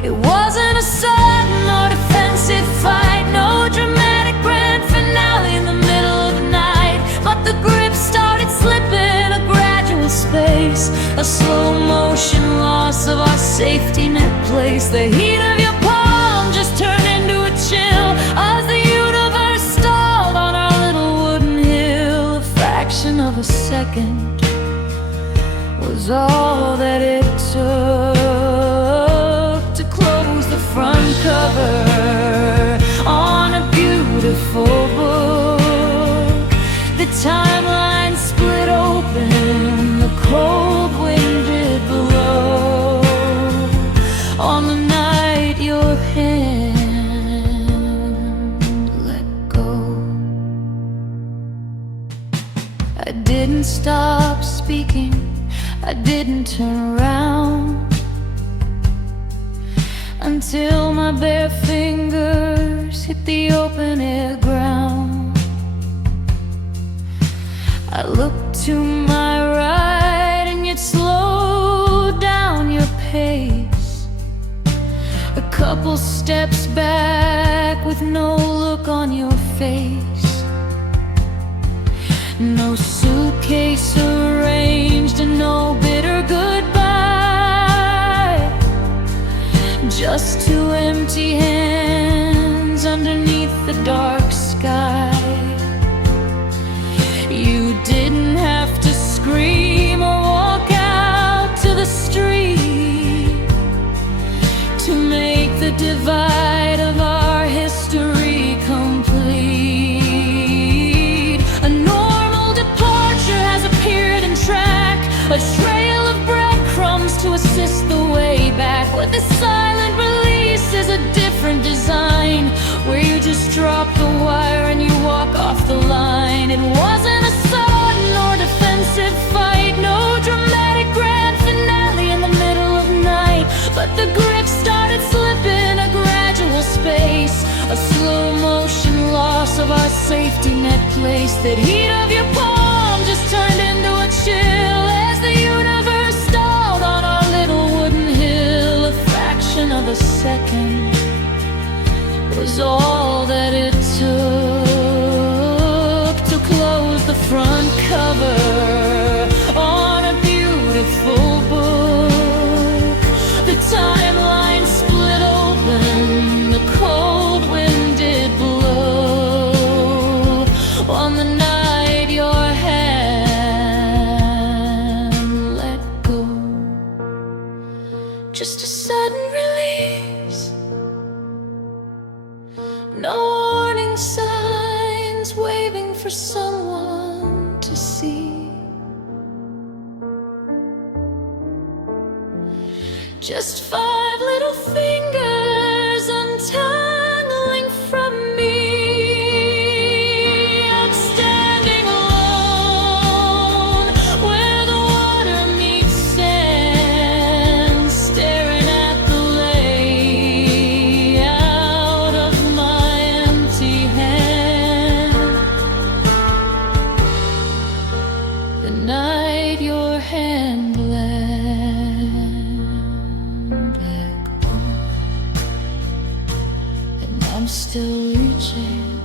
It wasn't a sudden or defensive fight, no dramatic grand finale in the middle of the night, but the grip started slipping, a gradual space, a slow motion loss of our safety net place. The heat of your palm just turned into a chill as the universe stalled on our little wooden hill. A fraction of a second was all that it took to close the front cover on a beautiful book. The timeline split open, the cold wind did blow on the night your hand let go. I didn't stop speaking, I didn't turn around until my bare fingers hit the open air ground. I looked to my right and you'd slowed down your pace, a couple steps back with no look on your face. No suitcase arranged and no bitter goodbye, just two empty hands underneath the dark sky. You didn't have to scream or walk out to the street to make the divide of our history complete. A normal departure has appeared in track, a trail of breadcrumbs to assist the way back, with the silent release is a different design, where you just drop the wire and you walk off the line. It wasn't a sudden or defensive fight, no dramatic grand finale in the middle of night, but the grip started slipping, a gradual space, a slow motion loss of our safety net place. That heat of your palm just turned into a chill as the universe stalled on our little wooden hill. A fraction of a second was all that it took to close the front cover on a beautiful book. The timeline split open, the cold wind did blow just a sudden release. No warning signs, waving for someone to see. Just 5 little fingers untangling from me. I'm standing alone where the water meets sand, staring at the layout of my empty hand. The night your hand I'm still reaching.